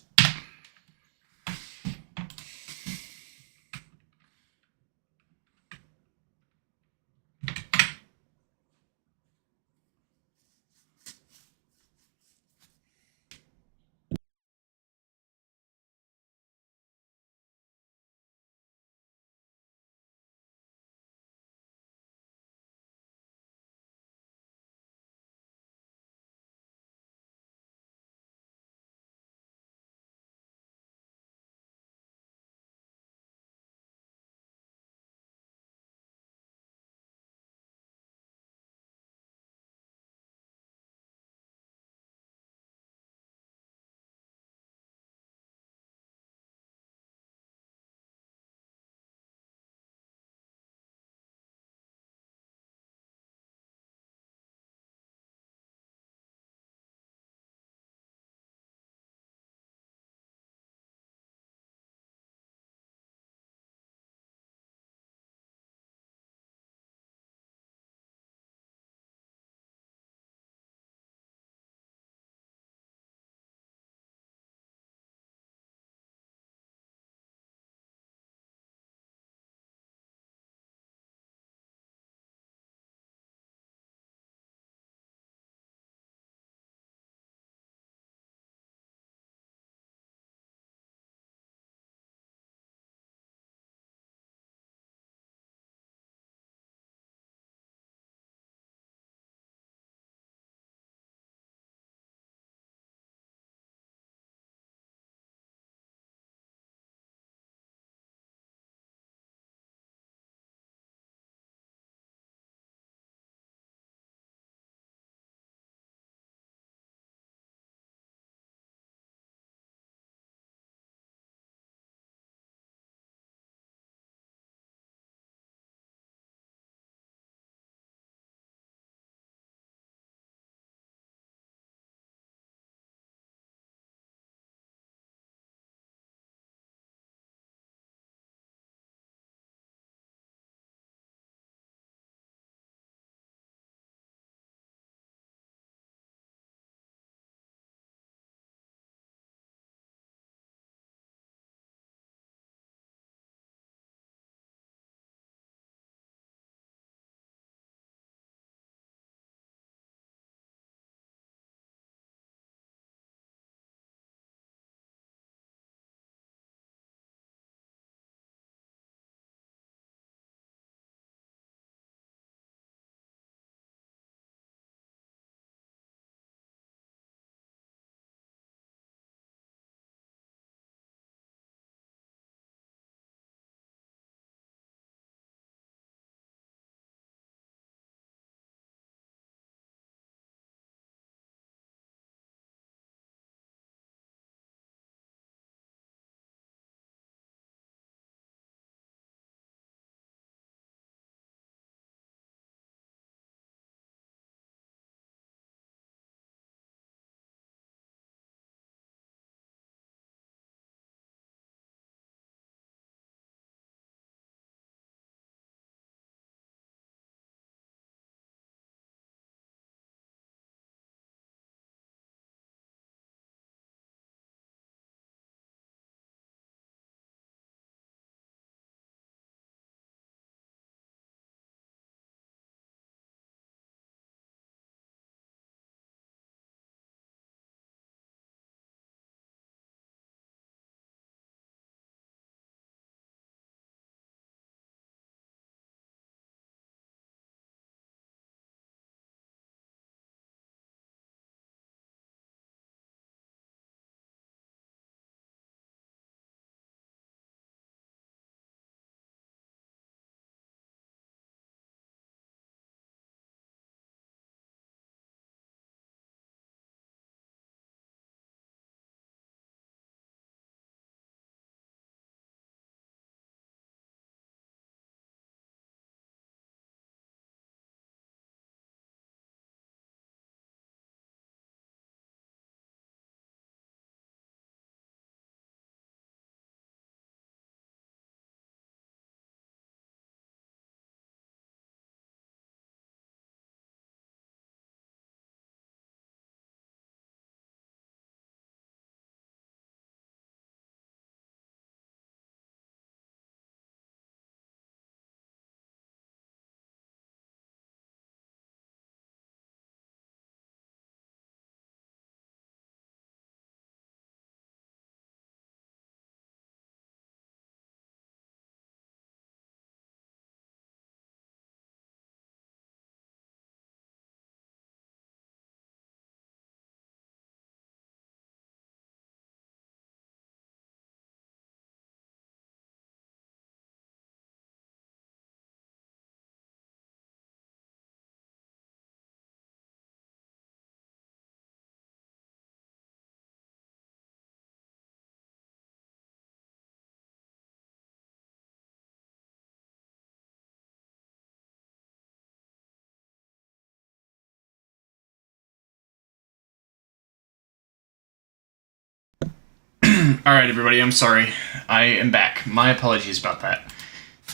Alright, everybody, I'm sorry. I am back. My apologies about that.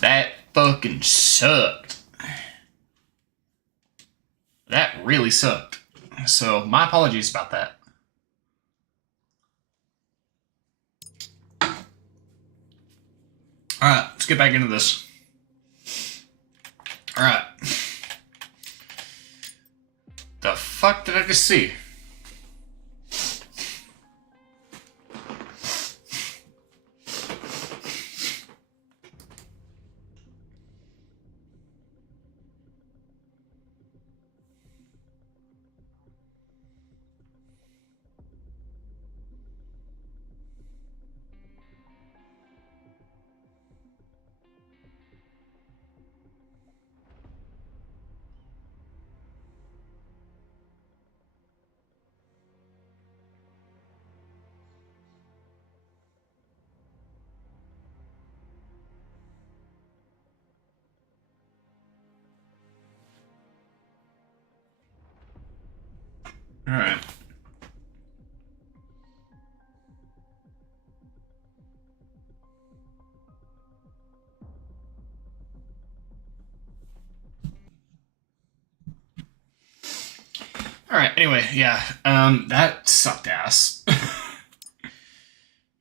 That fucking sucked. That really sucked. So, my apologies about that. Alright, let's get back into this. Alright. The fuck did I just see? Alright. Alright, anyway, yeah. That sucked ass.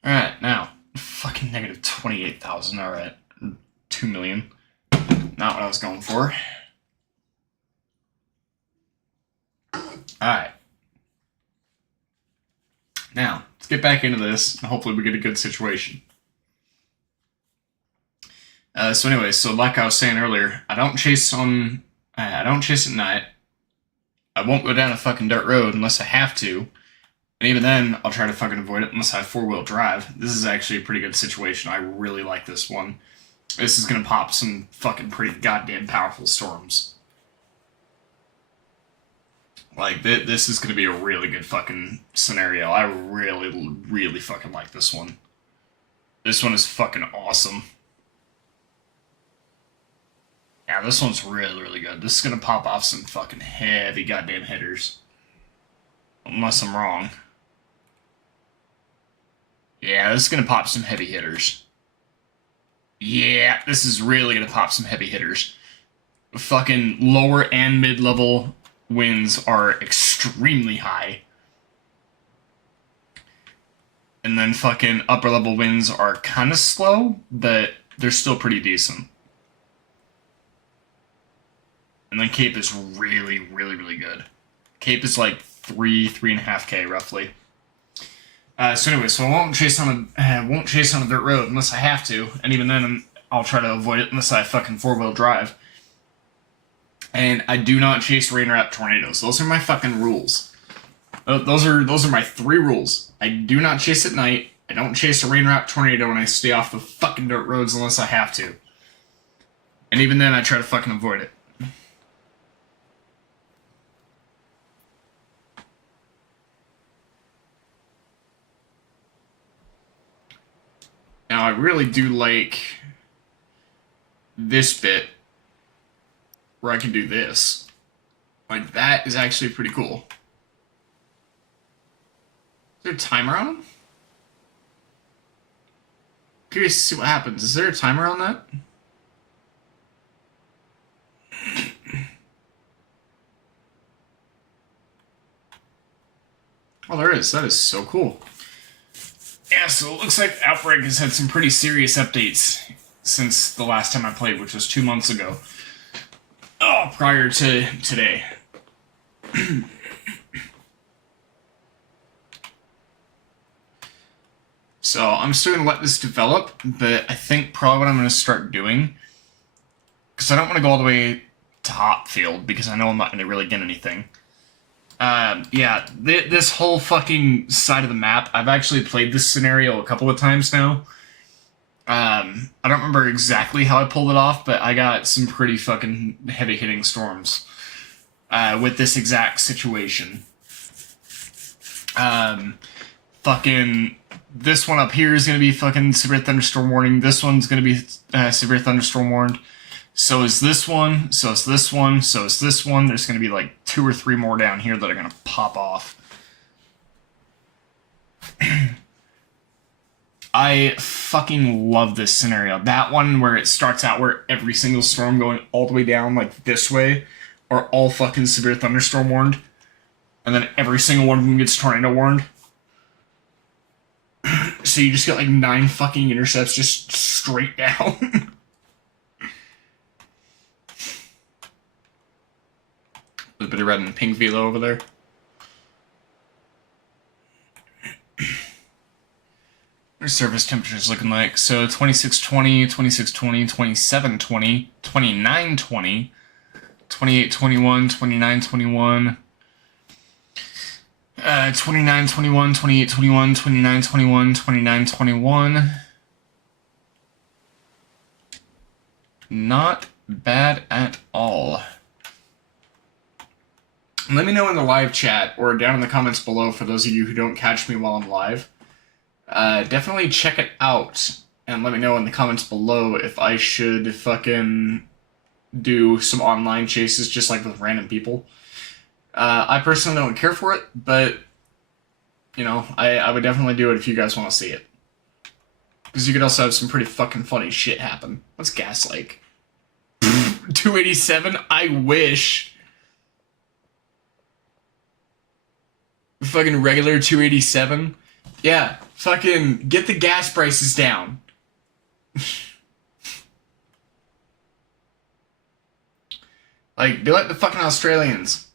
Alright, now. Fucking negative 28,000, alright. 2 million. Not what I was going for. Alright. Now, let's get back into this, and hopefully we get a good situation. So anyway, so like I was saying earlier, I don't chase at night. I won't go down a fucking dirt road unless I have to. And even then, I'll try to fucking avoid it unless I have four-wheel drive. This is actually a pretty good situation. I really like this one. This is gonna pop some fucking pretty goddamn powerful storms. Like, this is gonna be a really good fucking scenario. I really, really fucking like this one. This one is fucking awesome. Yeah, this one's really, really good. This is gonna pop off some fucking heavy goddamn hitters. Unless I'm wrong. Yeah, this is gonna pop some heavy hitters. Yeah, this is really gonna pop some heavy hitters. Fucking lower and mid-level winds are extremely high. And then fucking upper-level winds are kind of slow, but they're still pretty decent. And then Cape is really, really, really good. Cape is like 3.5K roughly. So anyway, so I won't chase on a dirt road unless I have to, and even then I'll try to avoid it unless I fucking four-wheel drive. And I do not chase rain wrap tornadoes. Those are my fucking rules. Those are my 3 rules. I do not chase at night. I don't chase a rain wrap tornado, and I stay off the fucking dirt roads unless I have to. And even then, I try to fucking avoid it. Now, I really do like this bit where I can do this. Like, that is actually pretty cool. Is there a timer on them? Curious to see what happens. Is there a timer on that? Oh, there is. That is so cool. Yeah, so it looks like Outbreak has had some pretty serious updates since the last time I played, which was 2 months ago. Oh, prior to today. So I'm still going to let this develop, but I think probably what I'm going to start doing, because I don't want to go all the way to Hopfield, because I know I'm not going to really get anything. Yeah, this whole fucking side of the map, I've actually played this scenario a couple of times now. I don't remember exactly how I pulled it off, but I got some pretty fucking heavy-hitting storms with this exact situation. Fucking this one up here is going to be fucking severe thunderstorm warning. This one's going to be severe thunderstorm warned. So is this one, so is this one, so is this one. There's going to be like 2 or 3 more down here that are going to pop off. I fucking love this scenario. That one where it starts out where every single storm going all the way down like this way are all fucking severe thunderstorm warned. And then every single one of them gets tornado warned. So you just get like 9 fucking intercepts just straight down. A bit of red and pink velo over there. What are surface temperatures looking like? So 2620, 2620, 2720, 2920, 2821, 2921, 2921, 2821, 2921, 2921. Not bad at all. Let me know in the live chat or down in the comments below for those of you who don't catch me while I'm live. Definitely check it out and let me know in the comments below if I should fucking do some online chases just like with random people. I personally don't care for it, but, you know, I would definitely do it if you guys want to see it. Because you could also have some pretty fucking funny shit happen. What's gas like? 287? I wish. Fucking regular 287? Yeah, fucking get the gas prices down. Like, be like the fucking Australians.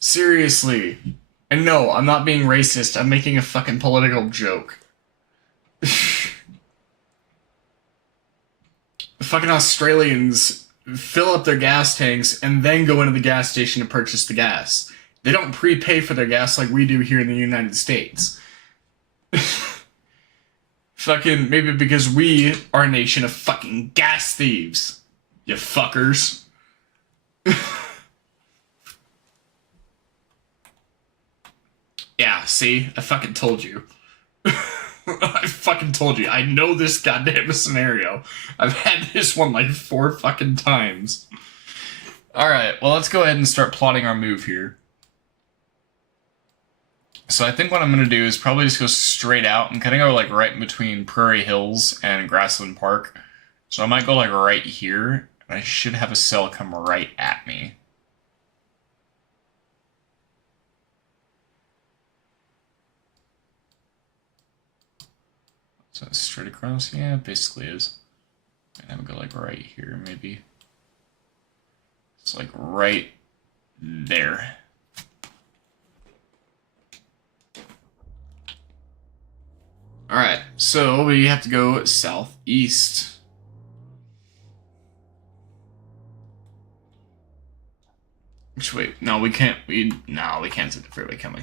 Seriously. And no, I'm not being racist. I'm making a fucking political joke. The fucking Australians fill up their gas tanks and then go into the gas station to purchase the gas. They don't prepay for their gas like we do here in the United States. Fucking, maybe because we are a nation of fucking gas thieves. You fuckers. Yeah, see? I fucking told you. I fucking told you. I know this goddamn scenario. I've had this one like 4 fucking times. Alright, well let's go ahead and start plotting our move here. So I think what I'm going to do is probably just go straight out and kind of go like right in between Prairie Hills and Grassland Park. So I might go like right here, and I should have a cell come right at me. So straight across? Yeah, it basically is. And I'm gonna go like right here, maybe. It's like right there. Alright, so we have to go southeast. Which way? No, we can't. No, we can't take the freeway, can we?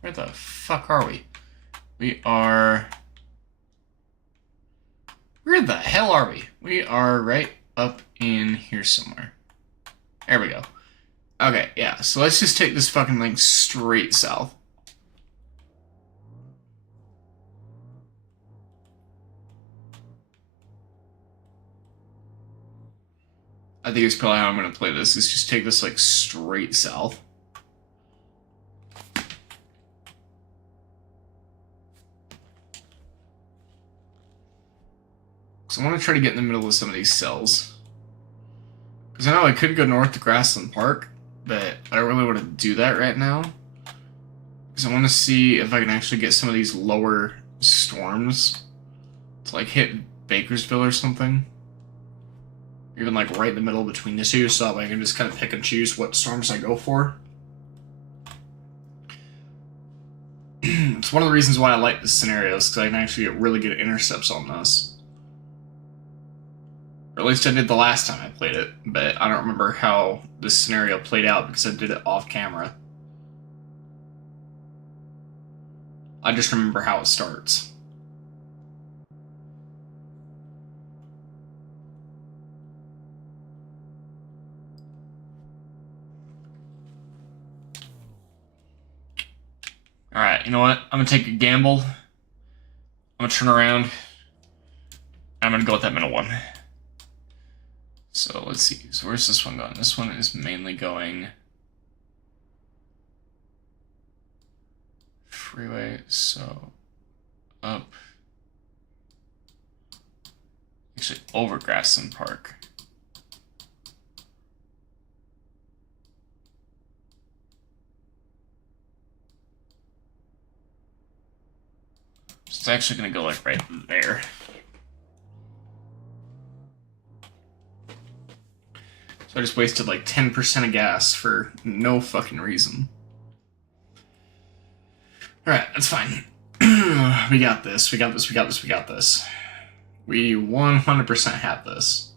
Where the fuck are we? We are. Where the hell are we? We are right up in here somewhere. There we go. Okay, yeah. So let's just take this fucking thing straight south. I think it's probably how I'm going to play this, is just take this, like, straight south. So I want to try to get in the middle of some of these cells. Because I know I could go north to Grassland Park, but I don't really want to do that right now. Because I want to see if I can actually get some of these lower storms to, like, hit Bakersville or something. Even like right in the middle between the two, so that way I can just kind of pick and choose what storms I go for. It's one of the reasons why I like this scenario, is because I can actually get really good intercepts on this. Or at least I did the last time I played it, but I don't remember how this scenario played out because I did it off camera. I just remember how it starts. Alright, you know what? I'm going to take a gamble. I'm going to turn around. I'm going to go with that middle one. So let's see. So where's this one going? This one is mainly going freeway. So up. Actually, over Grassland Park. It's actually gonna go like right there. So I just wasted like 10% of gas for no fucking reason. Alright, that's fine. We got this, we got this, we got this, we got this. We 100% have this.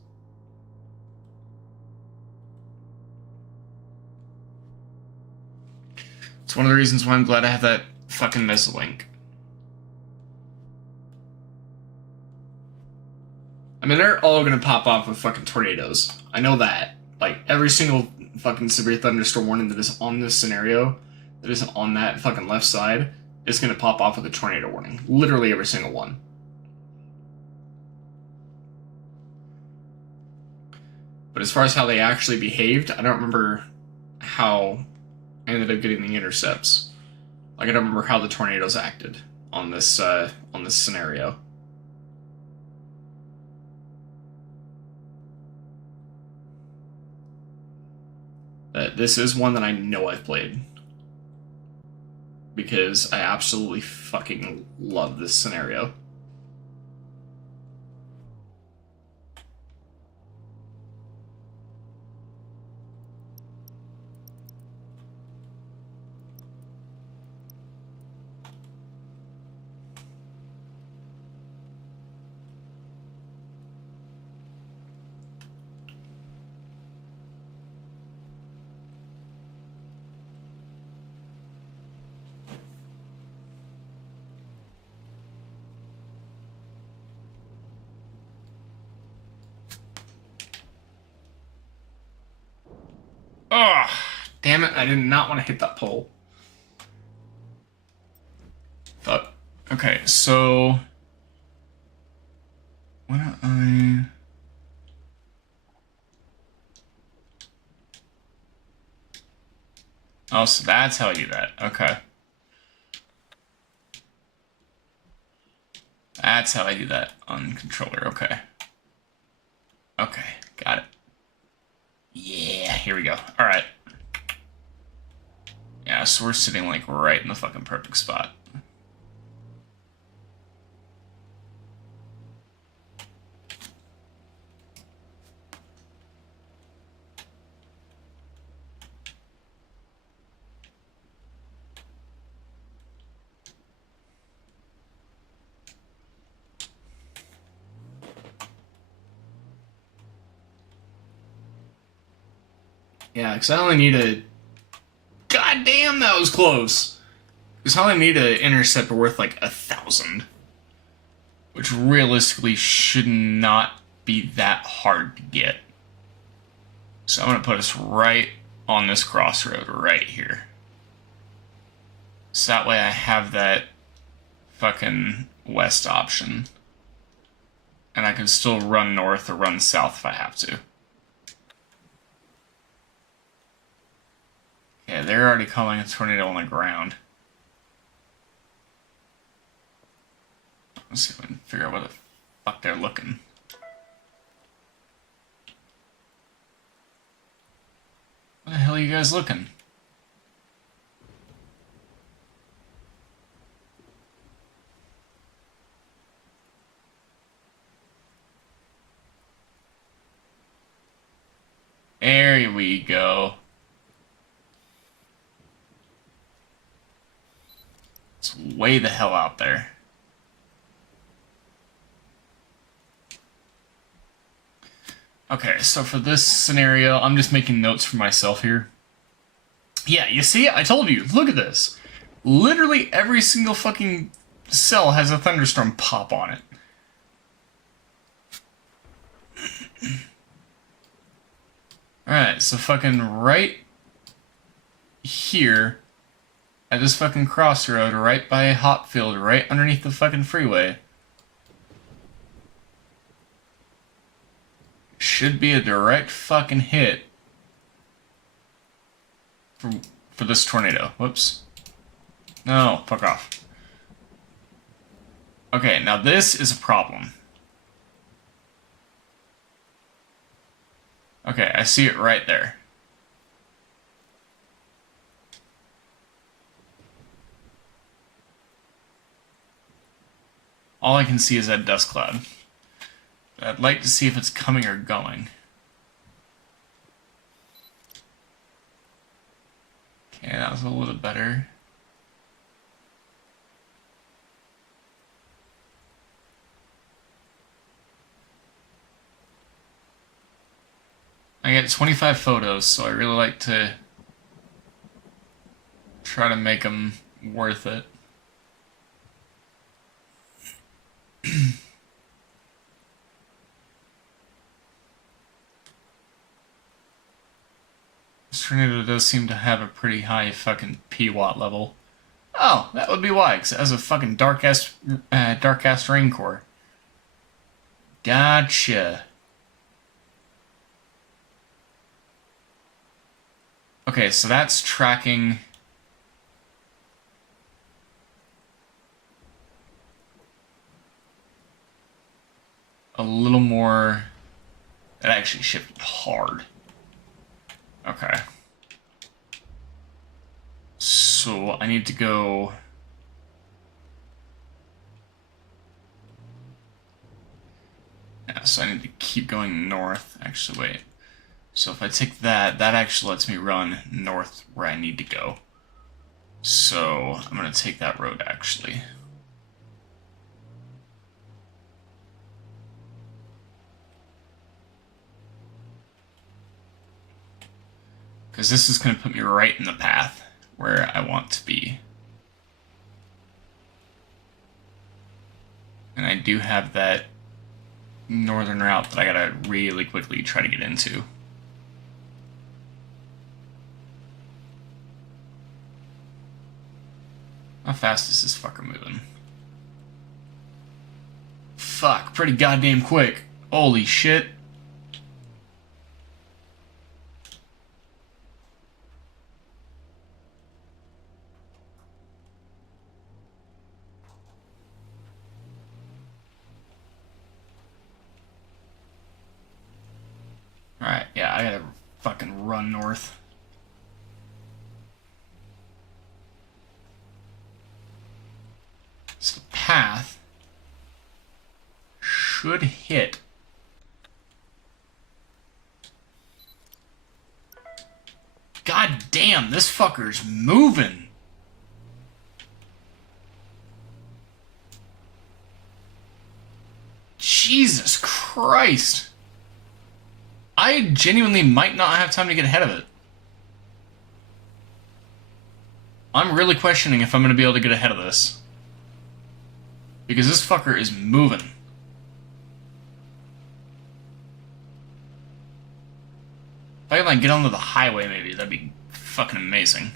It's one of the reasons why I'm glad I have that fucking Mesolink. I mean, they're all gonna pop off with fucking tornadoes. I know that. Like, every single fucking severe thunderstorm warning that is on this scenario, that is on that fucking left side, is gonna pop off with a tornado warning. Literally every single one. But as far as how they actually behaved, I don't remember how I ended up getting the intercepts. Like, I don't remember how the tornadoes acted on this scenario. This is one that I know I've played. Because I absolutely fucking love this scenario. Oh, damn it, I did not want to hit that pole. Fuck. Okay, so... Why don't I... Oh, so that's how I do that. Okay. That's how I do that on controller. Okay. Okay, got it. Yeah, here we go. Alright. Yeah, so we're sitting like right in the fucking perfect spot. Yeah, because I only need a... God damn, that was close! Because I only need an intercept worth like 1,000. Which realistically should not be that hard to get. So I'm going to put us right on this crossroad right here. So that way I have that fucking west option. And I can still run north or run south if I have to. Yeah, they're already calling a tornado on the ground. Let's see if I can figure out where the fuck they're looking. Where the hell are you guys looking? There we go. It's way the hell out there. Okay, so for this scenario, I'm just making notes for myself here. Yeah, you see? I told you. Look at this. Literally every single fucking cell has a thunderstorm pop on it. Alright, so fucking right here at this fucking crossroad, right by Hopfield, right underneath the fucking freeway, should be a direct fucking hit for this tornado. Whoops. No, fuck off. Okay, now this is a problem. Okay, I see it right there. All I can see is that dust cloud. I'd like to see if it's coming or going. Okay, that was a little better. I get 25 photos, so I really like to try to make them worth it. This tornado does seem to have a pretty high fucking P-watt level. Oh, that would be why, because it has a fucking dark-ass rain core. Gotcha. Okay, so that's tracking... a little more... It actually shifted hard. Okay. So I need to go... Yeah, so I need to keep going north. Actually, wait. So if I take that, that actually lets me run north where I need to go. So I'm going to take that road, actually. Because this is going to put me right in the path where I want to be. And I do have that northern route that I gotta really quickly try to get into. How fast is this fucker moving? Fuck, pretty goddamn quick. Holy shit. Alright, yeah, I gotta fucking run north. So the path should hit. God damn, this fucker's moving. Jesus Christ. I genuinely might not have time to get ahead of it. I'm really questioning if I'm going to be able to get ahead of this. Because this fucker is moving. If I could like get onto the highway maybe, that'd be fucking amazing.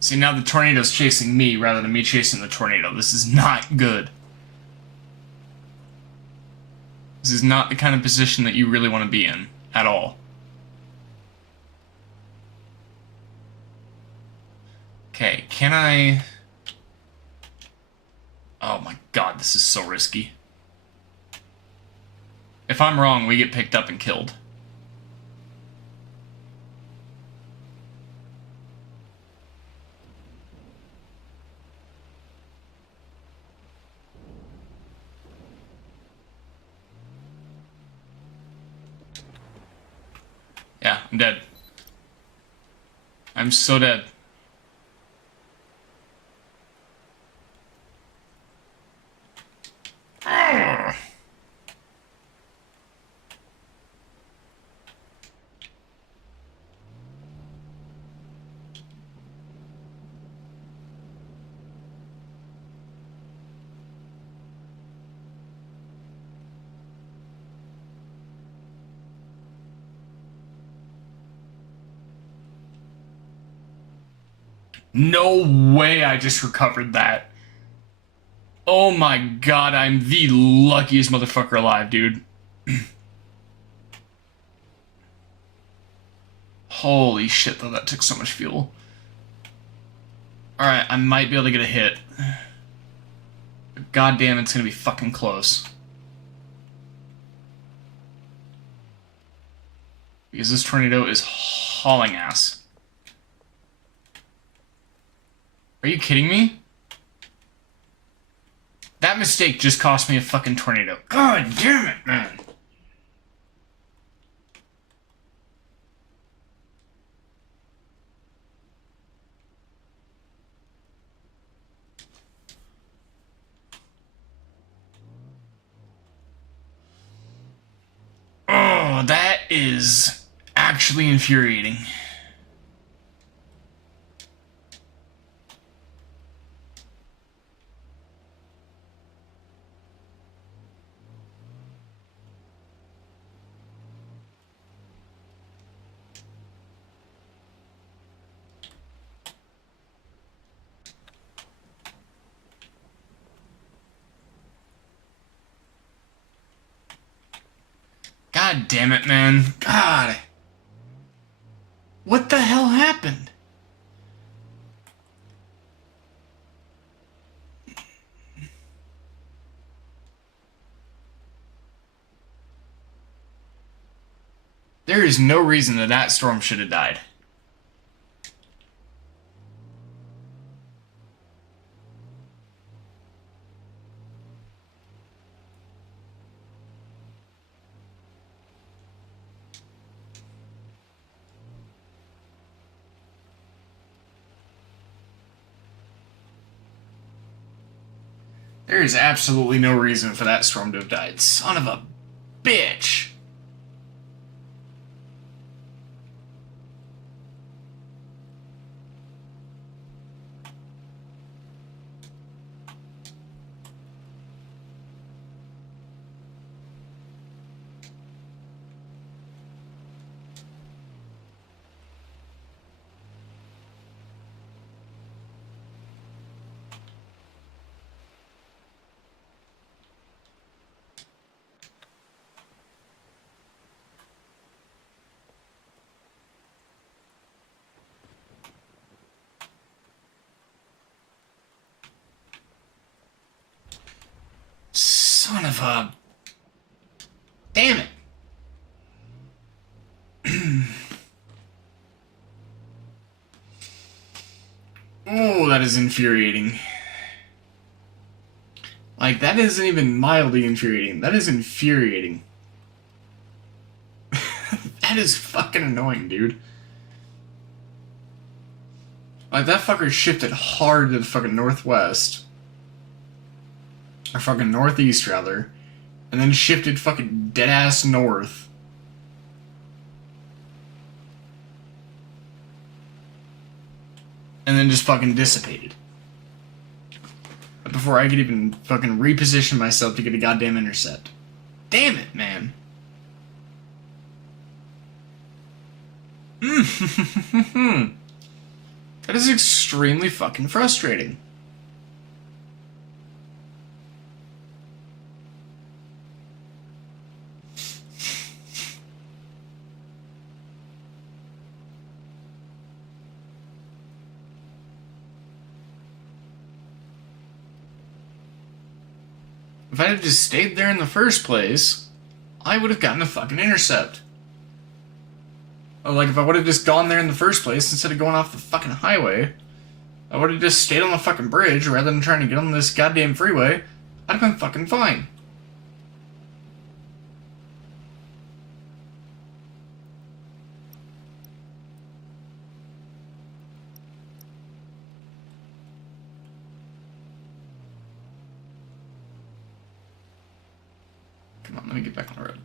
See, now the tornado's chasing me rather than me chasing the tornado. This is not good. This is not the kind of position that you really want to be in, at all. Okay, can I... Oh my god, this is so risky. If I'm wrong, we get picked up and killed. Yeah, I'm dead. I'm so dead. No way I just recovered that. Oh my god, I'm the luckiest motherfucker alive, dude. Holy shit, though, that took so much fuel. Alright, I might be able to get a hit. But goddamn, it's gonna be fucking close. Because this tornado is hauling ass. Are you kidding me? That mistake just cost me a fucking tornado. God damn it, man. Oh, that is actually infuriating. God damn it, man. God. What the hell happened? There is no reason that that storm should have died. There is absolutely no reason for that storm to have died. Son of a bitch. Son of a... Damn it. Oh, that is infuriating. Like, that isn't even mildly infuriating. That is infuriating. That is fucking annoying, dude. Like, that fucker shifted hard to the fucking northwest. Or fucking northeast, rather. And then shifted fucking dead-ass north. And then just fucking dissipated. But before I could even fucking reposition myself to get a goddamn intercept. Damn it, man. That is extremely fucking frustrating. If I had just stayed there in the first place, I would have gotten a fucking intercept. Or like, if I would have just gone there in the first place instead of going off the fucking highway, I would have just stayed on the fucking bridge rather than trying to get on this goddamn freeway, I'd have been fucking fine. Come on, let me get back on the road.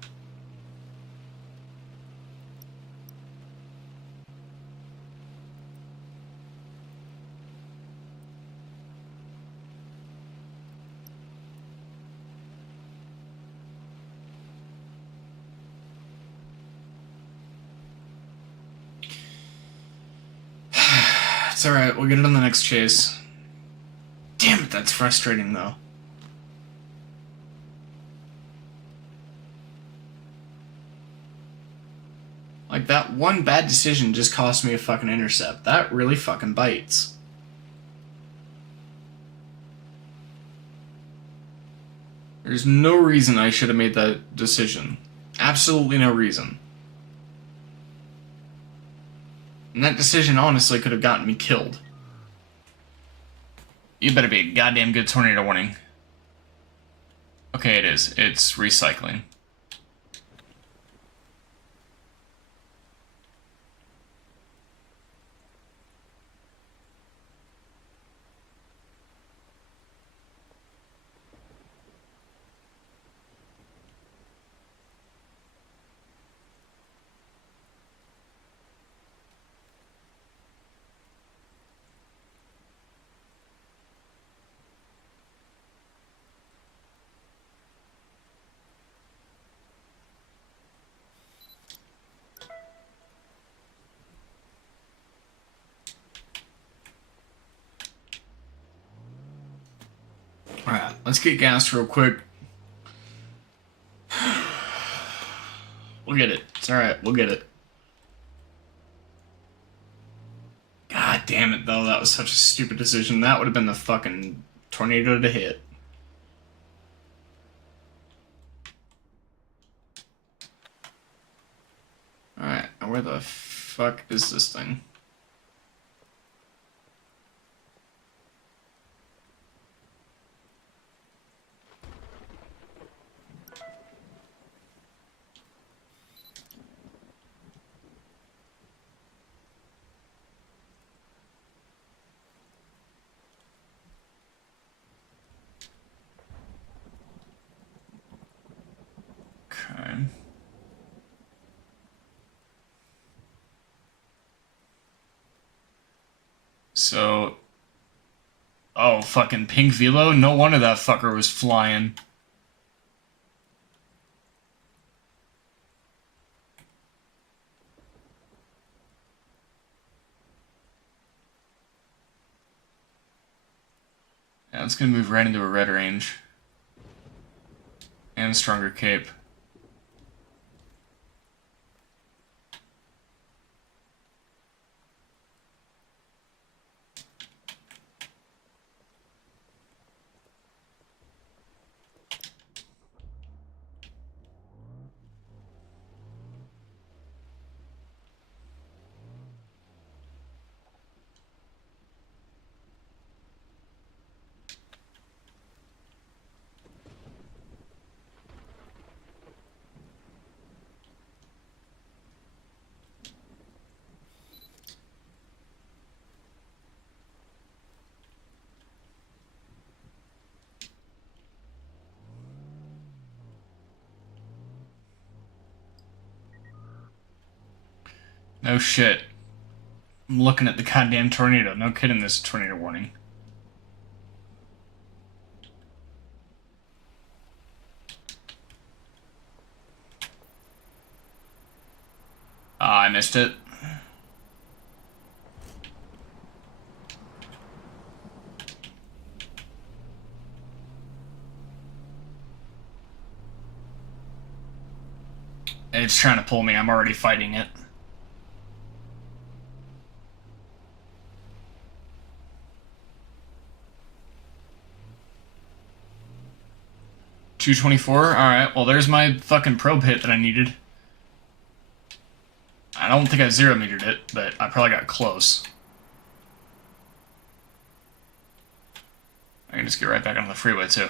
It's alright, we'll get it on the next chase. Damn it, that's frustrating though. Like, that one bad decision just cost me a fucking intercept. That really fucking bites. There's no reason I should have made that decision. Absolutely no reason. And that decision honestly could have gotten me killed. You better be a goddamn good tornado warning. Okay, it is. It's recycling. Alright, let's get gas real quick. We'll get it. It's alright, we'll get it. God damn it, though. That was such a stupid decision. That would have been the fucking tornado to hit. Alright, where the fuck is this thing? Okay. So... Oh, fucking pink velo? No wonder that fucker was flying. Yeah, it's gonna move right into a red range. And stronger cape. No shit. I'm looking at the goddamn tornado. No kidding, this is a tornado warning. Ah, I missed it. It's trying to pull me. I'm already fighting it. $224? Alright, well there's my fucking probe hit that I needed. I don't think I zero metered it, but I probably got close. I can just get right back on the freeway too.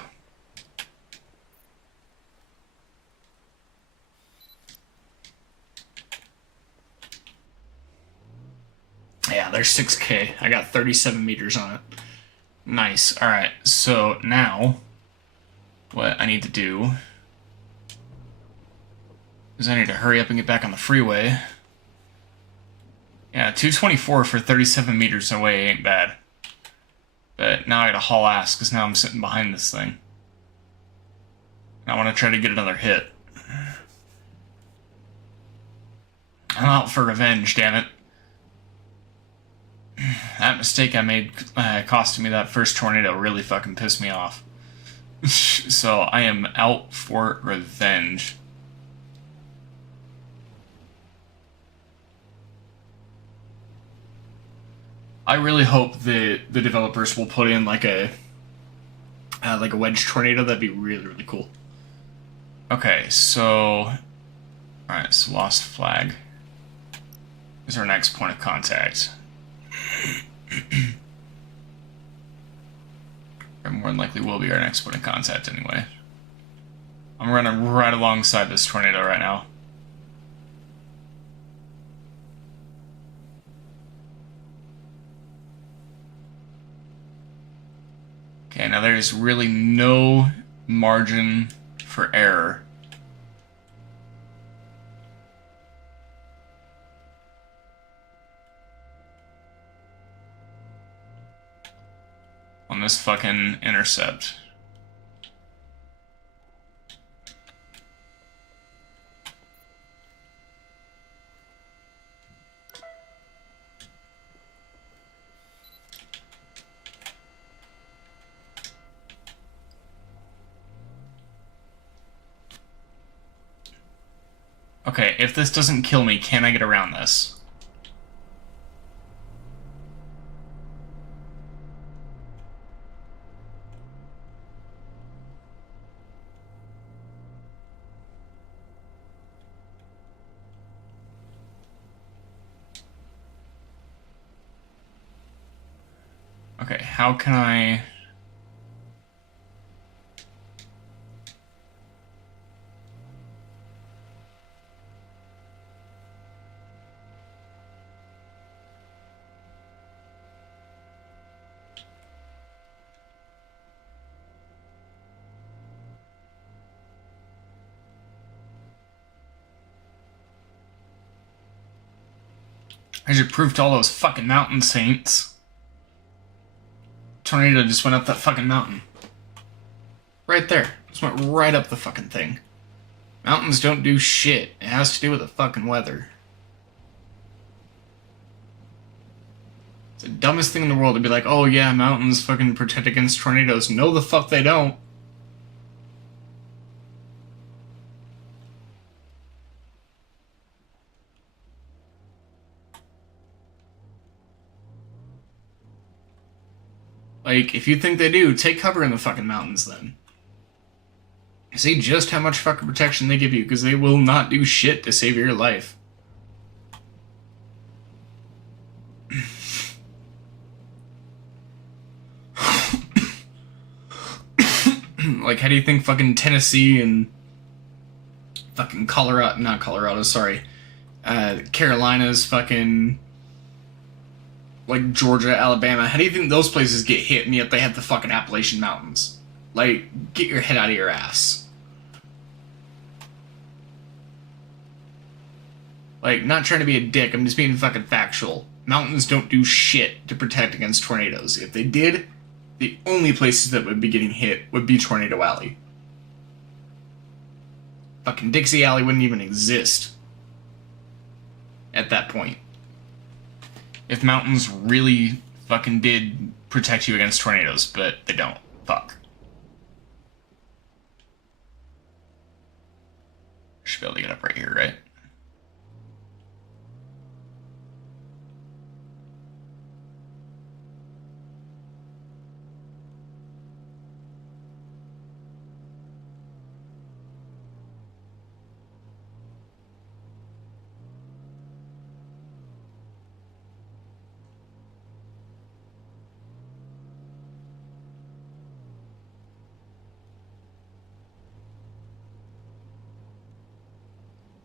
Yeah, there's 6K. I got 37 meters on it. Nice. Alright, so now what I need to do is I need to hurry up and get back on the freeway. Yeah, 224 for 37 meters away ain't bad. But now I gotta haul ass because now I'm sitting behind this thing. I want to try to get another hit. I'm out for revenge, damn it. That mistake I made costing me that first tornado really fucking pissed me off. So I am out for revenge. I really hope the developers will put in like a like a wedge tornado, that'd be really, really cool. Okay, so... Alright, so lost flag is our next point of contact. Or more than likely will be our next point of contact anyway. I'm running right alongside this tornado right now. Okay, now there's really no margin for error. On this fucking intercept. Okay, if this doesn't kill me, can I get around this? Okay, how can I... I should prove to all those fucking mountain saints. Tornado just went up that fucking mountain. Right there. Just went right up the fucking thing. Mountains don't do shit. It has to do with the fucking weather. It's the dumbest thing in the world to be like, oh yeah, mountains fucking protect against tornadoes. No, the fuck they don't. Like, if you think they do, take cover in the fucking mountains then. See just how much fucking protection they give you, because they will not do shit to save your life. Like, how do you think fucking Tennessee and fucking Colorado, not Colorado, sorry, Carolina's fucking, like, Georgia, Alabama, how do you think those places get hit and yet they have the fucking Appalachian Mountains? Like, get your head out of your ass. Like, not trying to be a dick, I'm just being fucking factual. Mountains don't do shit to protect against tornadoes. If they did, the only places that would be getting hit would be Tornado Alley. Fucking Dixie Alley wouldn't even exist at that point. If mountains really fucking did protect you against tornadoes, but they don't. Fuck. Should be able to get up right here, right?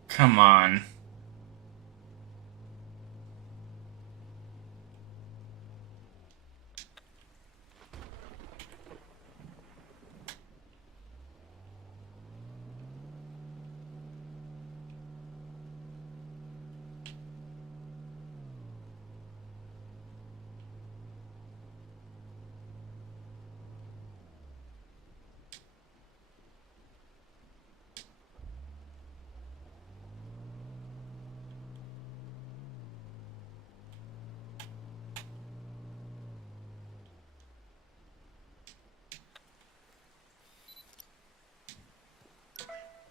Come on.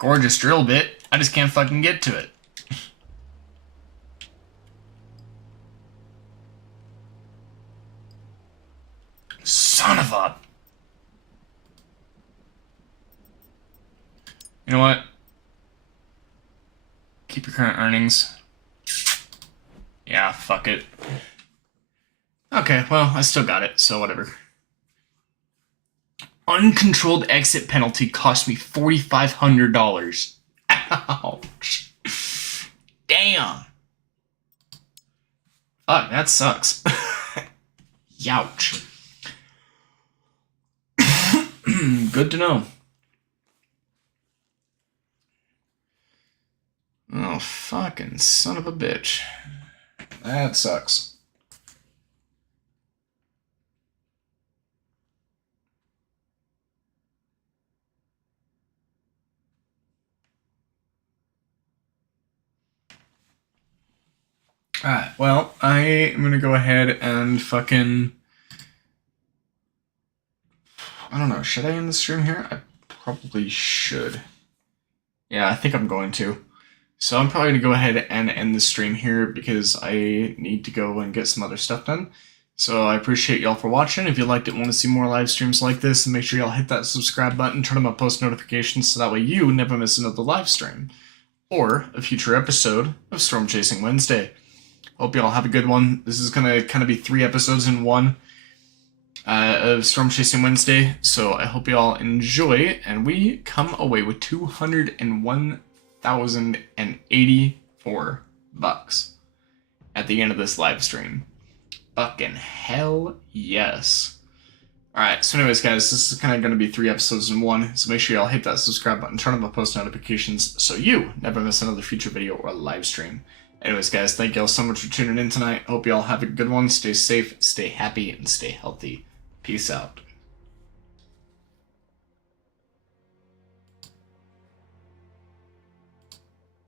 Gorgeous drill bit. I just can't fucking get to it. Son of a... You know what? Keep your current earnings. Yeah, fuck it. Okay, well, I still got it, so whatever. Uncontrolled exit penalty cost me $4,500. Ouch. Damn. Fuck, that sucks. Youch. Good to know. Oh, fucking son of a bitch. That sucks. Alright, well, I am gonna go ahead and fucking... I don't know, should I end the stream here? I probably should. Yeah, I think I'm going to. So I'm probably gonna go ahead and end the stream here because I need to go and get some other stuff done. So I appreciate y'all for watching. If you liked it and want to see more live streams like this, make sure y'all hit that subscribe button, turn on my post notifications so that way you never miss another live stream. Or a future episode of Storm Chasing Wednesday. Hope y'all have a good one. This is gonna kind of be 3 episodes in one of Storm Chasing Wednesday. So I hope y'all enjoy, and we come away with $201,084 at the end of this live stream. Fucking hell yes. Alright, so anyways guys, this is kind of going to be 3 episodes in one, so make sure y'all hit that subscribe button, turn on my post notifications so you never miss another future video or live stream. Anyways guys, thank y'all so much for tuning in tonight. Hope y'all have a good one. Stay safe, stay happy, and stay healthy. Peace out.